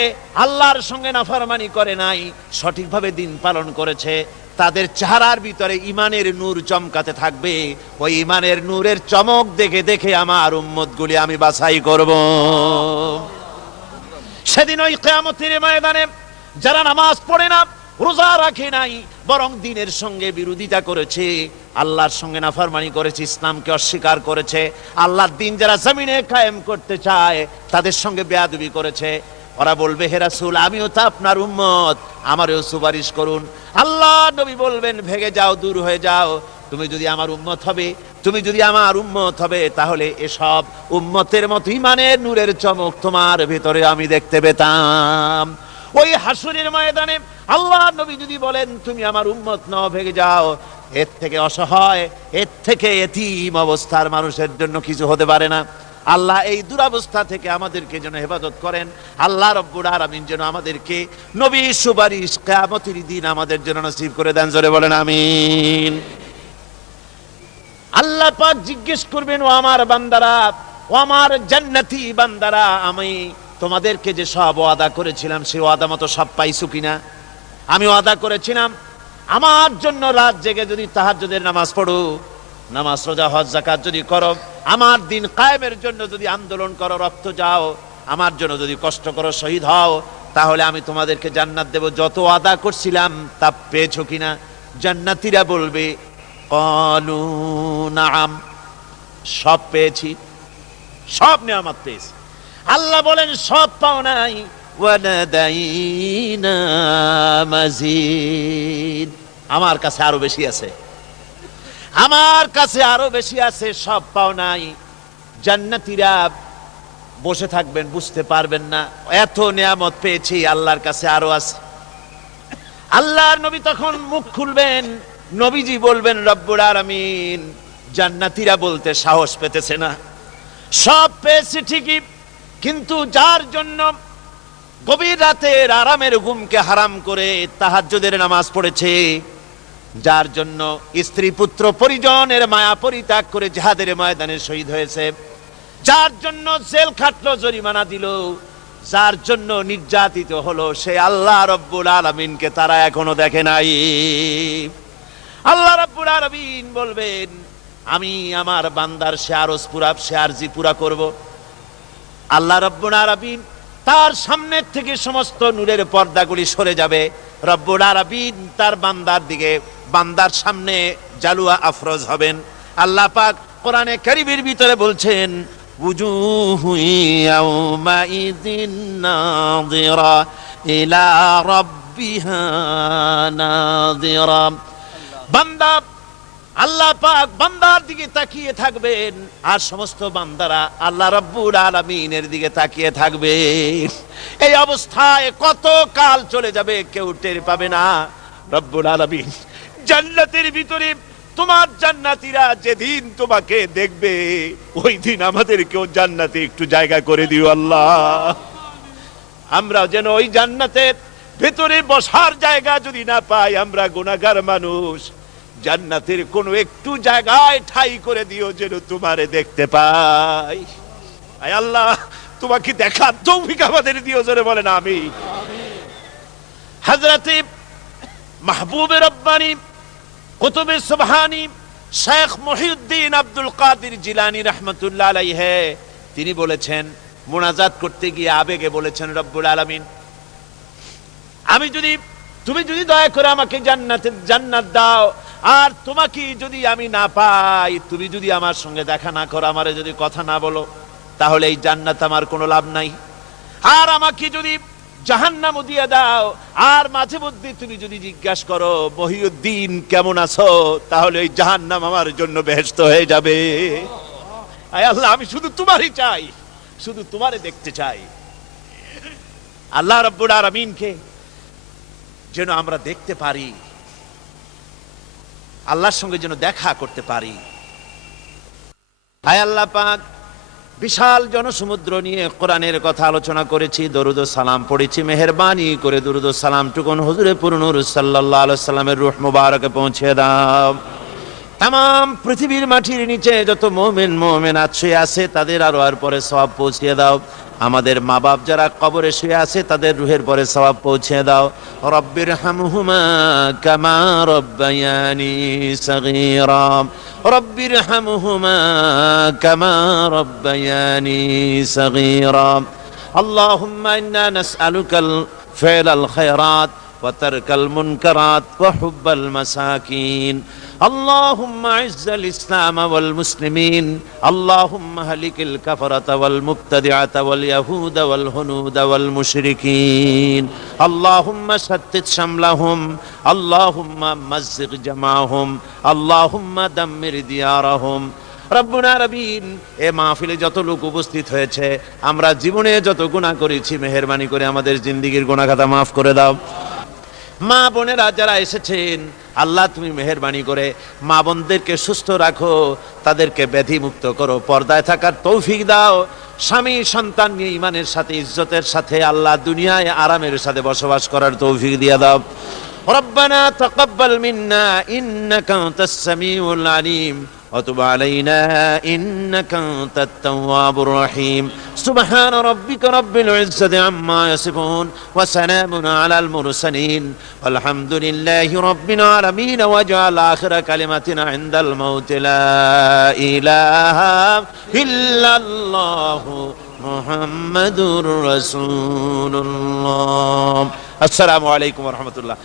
আল্লাহর সঙ্গে নাফরমানি করে নাই, সঠিকভাবে দিন পালন করেছে, তাদের চেহারার ভিতরে ঈমানের নূর চমকাতে থাকবে। ওই ঈমানের নূরের চমক দেখে দেখে আমার উম্মতগুলি আমি বাছাই করব। সেদিন ওই কিয়ামতের ময়দানে যারা নামাজ পড়ে না, রোজা রাখে নাই, বরং দ্বীনের সঙ্গে বিরোধিতা করেছে, আল্লাহর সঙ্গে নাফরমানি করেছে, ইসলামকে অস্বীকার করেছে, আল্লাহর দ্বীন যারা জমিনে কায়েম করতে চায় তাদের সঙ্গে বেয়াদবি করেছে, ওরা বলবে, হে রাসূল আমিও তো আপনার উম্মত, আমারও সুপারিশ করুন। আল্লাহ নবী বলবেন, ভেগে যাও, দূর হয়ে যাও, তুমি যদি আমার উম্মত হবে, তুমি যদি আমার উম্মত হবে, তাহলে এসব উম্মতের মতো ঈমানের নূরের চমক তোমার ভিতরে আমি দেখতে পেতাম। ওই হাসরের ময়দানে আল্লাহ নবী যদি বলেন, তুমি আমার উম্মত নও, ভেগে যাও, এর থেকে অসহায়, এর থেকে এতিম অবস্থার মানুষের জন্য কিছু হতে পারে না। আল্লাহ এই দুরবস্থা থেকে আমাদেরকে যেন হেফাজত করেন। আল্লাহ রব্বুল আলামিন যেন আমাদেরকে নবীর সুপারিশ কিয়ামতের দিন আমাদের জন্য নসিব করে দেন। জোরে বলেন আমিন। আল্লাহ পাক জিজ্ঞেস করবেন, ও আমার বান্দারা, ও আমার জান্নাতি বান্দারা, আমি তোমাদেরকে যে সব ওয়াদা করেছিলাম সেই ওয়াদা মতো সব পাইছো কিনা? আমি ওয়াদা করেছিলাম আমার জন্য রাত জেগে যদি তাহাজ্জুদের নামাজ পড়ো, নামাজ, রোজা, হজ, যাকাত যদি করো, আমার দিন কায়েমের জন্য যদি আন্দোলন করো, রক্ত যাও, আমার জন্য যদি কষ্ট করো, শহীদ হও, তাহলে আমি তোমাদেরকে জান্নাত দেব। যত ওয়াদা করছিলাম তা পেয়েছো কিনা? জান্নাতীরা বলবে, ক্বালু নাআম, সব পেয়েছি, সব নিয়ামত পেয়েছি। আল্লাহ বলেন, সব পাও নাই, ওয়ালাদাইনা মাজিদ, আমার কাছে আরো বেশি আছে, আমার কাছে আরো বেশি আছে, সব পাও নাই। জান্নাতীরা বসে থাকবেন, বুঝতে পারবেন না, এত নিয়ামত পেয়েছি, আল্লাহর কাছে আরো আছে। আল্লাহর নবী তখন মুখ খুলবেন, নবীজি বলবেন, রব্বুল আলামিন, জান্নাতীরা বলতে সাহস পেতেছে না, সব পেয়েছি ঠিকই, কিন্তু যার জন্য গভীর রাতের আরামের ঘুমকে হারাম করে তাহাজ্জুদের নামাজ পড়েছে, যার জন্য স্ত্রী পুত্র পরিজনের মায়া পরিত্যাগ করে জিহাদের ময়দানে শহীদ হয়েছে, যার জন্য জেল খাটলো, জরিমানা দিল, যার জন্য নির্যাতিত হলো, সে আল্লাহ রব্বুল আলামিনকে তারা এখনো দেখে নাই। আল্লাহ রব্বুল আলামিন বলবেন, আমি আমার বান্দার সে আরজ পুরা, সে আরজি পুরা করব। আল্লাহ রব্বুল আলামিন তার সামনের থেকে সমস্ত নূরের পর্দাগুলি সরে যাবে, রব্বুল আলামিন তার বান্দার দিকে, বান্দার সামনে জালুয়া আফরোজ হবেন। আল্লাহ পাক কোরআনে কারীমের ভিতরে বলছেন, উজুহু ইয়াউমাইযিন নাযিরা ইলা রাব্বিহা নাযিরা। বান্দা, আল্লাহ পাক বান্দার দিকে তাকিয়ে থাকবেন, আর সমস্ত বান্দারা আল্লাহ রাব্বুল আলামিনের দিকে তাকিয়ে থাকবে। এই অবস্থায় কত কাল চলে যাবে কেউ টের পাবে না। রব্বুল আলামিন জান্নাতের ভিতরে, তোমার জান্নাতীরা যেদিন তোমাকে দেখবে, ওই দিন আমাদেরকেও জান্নাতে একটু জায়গা করে দিও আল্লাহ। আমরা যেন ওই জান্নাতের ভেতরে বসার জায়গা যদি না পাই, আমরা গুনাহগার মানুষ, জান্নাতের কোন একটু জায়গায় ঠাই করে দিও যেন তোমারে দেখতে পাই। আয় আল্লাহ, তোমাকে দেখার তৌফিক আমাদের দিও, জোরে বলেন আমিন। হযরতে মাহবুবে রব্বানি কুতুবে সুবহানি শেখ মহিউদ্দিন আব্দুল কাদের জিলানী রাহমাতুল্লাহ আলাইহি তিনি বলেছেন, মুনাজাত করতে গিয়ে আবেগে বলেছেন, রব্বুল আলামিন, তুমি যদি দয়া করে আমাকে জান্নাত দাও, আর তোমাকে যদি আমি না পাই, তুমি যদি আমার সঙ্গে দেখা না করো, আমারে যদি কথা না বলো, তাহলে এই জান্নাত আমার কোনো লাভ নাই। আর আমাকে যদি জাহান্নাম দিয়ে দাও, আর মাঝে মধ্যে তুমি যদি জিজ্ঞাসা করো মহিউদ্দিন কেমন আছো, তাহলে এই জাহান্নাম আমার জন্য বেহেশত হয়ে যাবে। আয় আল্লাহ, আমি শুধু তোমারই চাই, শুধু তোমারে দেখতে চাই। আল্লাহ রাব্বুল আলামিনকে যেন আমরা দেখতে পারি, আল্লাহর সঙ্গে যেন দেখা করতে পারি। হায় আল্লাহ পাক, বিশাল জনসমুদ্র নিয়ে কোরআনের কথা আলোচনা করেছি, দরুদ ও সালাম পড়েছি, মেহেরবানি করে দরুদ ও সালাম টুকুন হুজুরে পুরনুর সাল্লাল্লাহু আলাইহি সাল্লামের রূহ মুবারকে পৌঁছে দাও। তাম পৃথিবীর মাটির নিচে যত মুমিন শুয়ে আছে, তাদের আর পরে সওয়াব পৌঁছিয়ে দাও। আমাদের মা বাপ যারা কবরে শুয়ে আছে, তাদের রুহের পরে সওয়াব পৌঁছে দাও। রব্বির হামহুমা কামা রব্বায়ানি সগীরা, রব্বির হামহুমা কামা রব্বায়ানি সগীরা। আল্লাহুম্মা ইন্না নাসআলুকাল ফি'লাল খায়রাত ওয়া তারকাল মুনকারাত ওয়া হুব্বাল মাসাকিন। اللهم اعز الاسلام والمسلمين، اللهم اهلك الكفرة والمبتدعة واليهود والهنود والمشركين، اللهم شتت شملهم، اللهم مزق جمعهم، اللهم دمر ديارهم। রব্বুনা রবিন, এ মাহফিলে যত লোক উপস্থিত হয়েছে, আমরা জীবনে যত গুনাহ করেছি, মেহেরবানি করে আমাদের জিন্দেগীর গুনাহ খাতা মাফ করে দাও। মা বোনেরা যারা এসেছেন, আল্লাহ তুমি মেহেরবানি করে মা বোনদেরকে সুস্থ রাখো, তাদেরকে ব্যাধি মুক্ত করো, পর্দায় থাকার তৌফিক দাও। স্বামী সন্তান নিয়ে ইমানের সাথে, ইজ্জতের সাথে, আল্লাহ দুনিয়ায় আরামের সাথে বসবাস করার তৌফিক দিয়ে দাও। রব্বানা তাকাব্বাল মিন্না ইন্নাকা আনতাস সামিউল আলিম وتب علينا إنك أنت التواب الرحيم. سبحان ربك رب العزة عما يصفون وسلام على المرسلين والحمد لله رب العالمين. واجعل آخر كلمتنا عند الموت لا إله إلا الله محمد رسول الله. السلام عليكم ورحمة الله.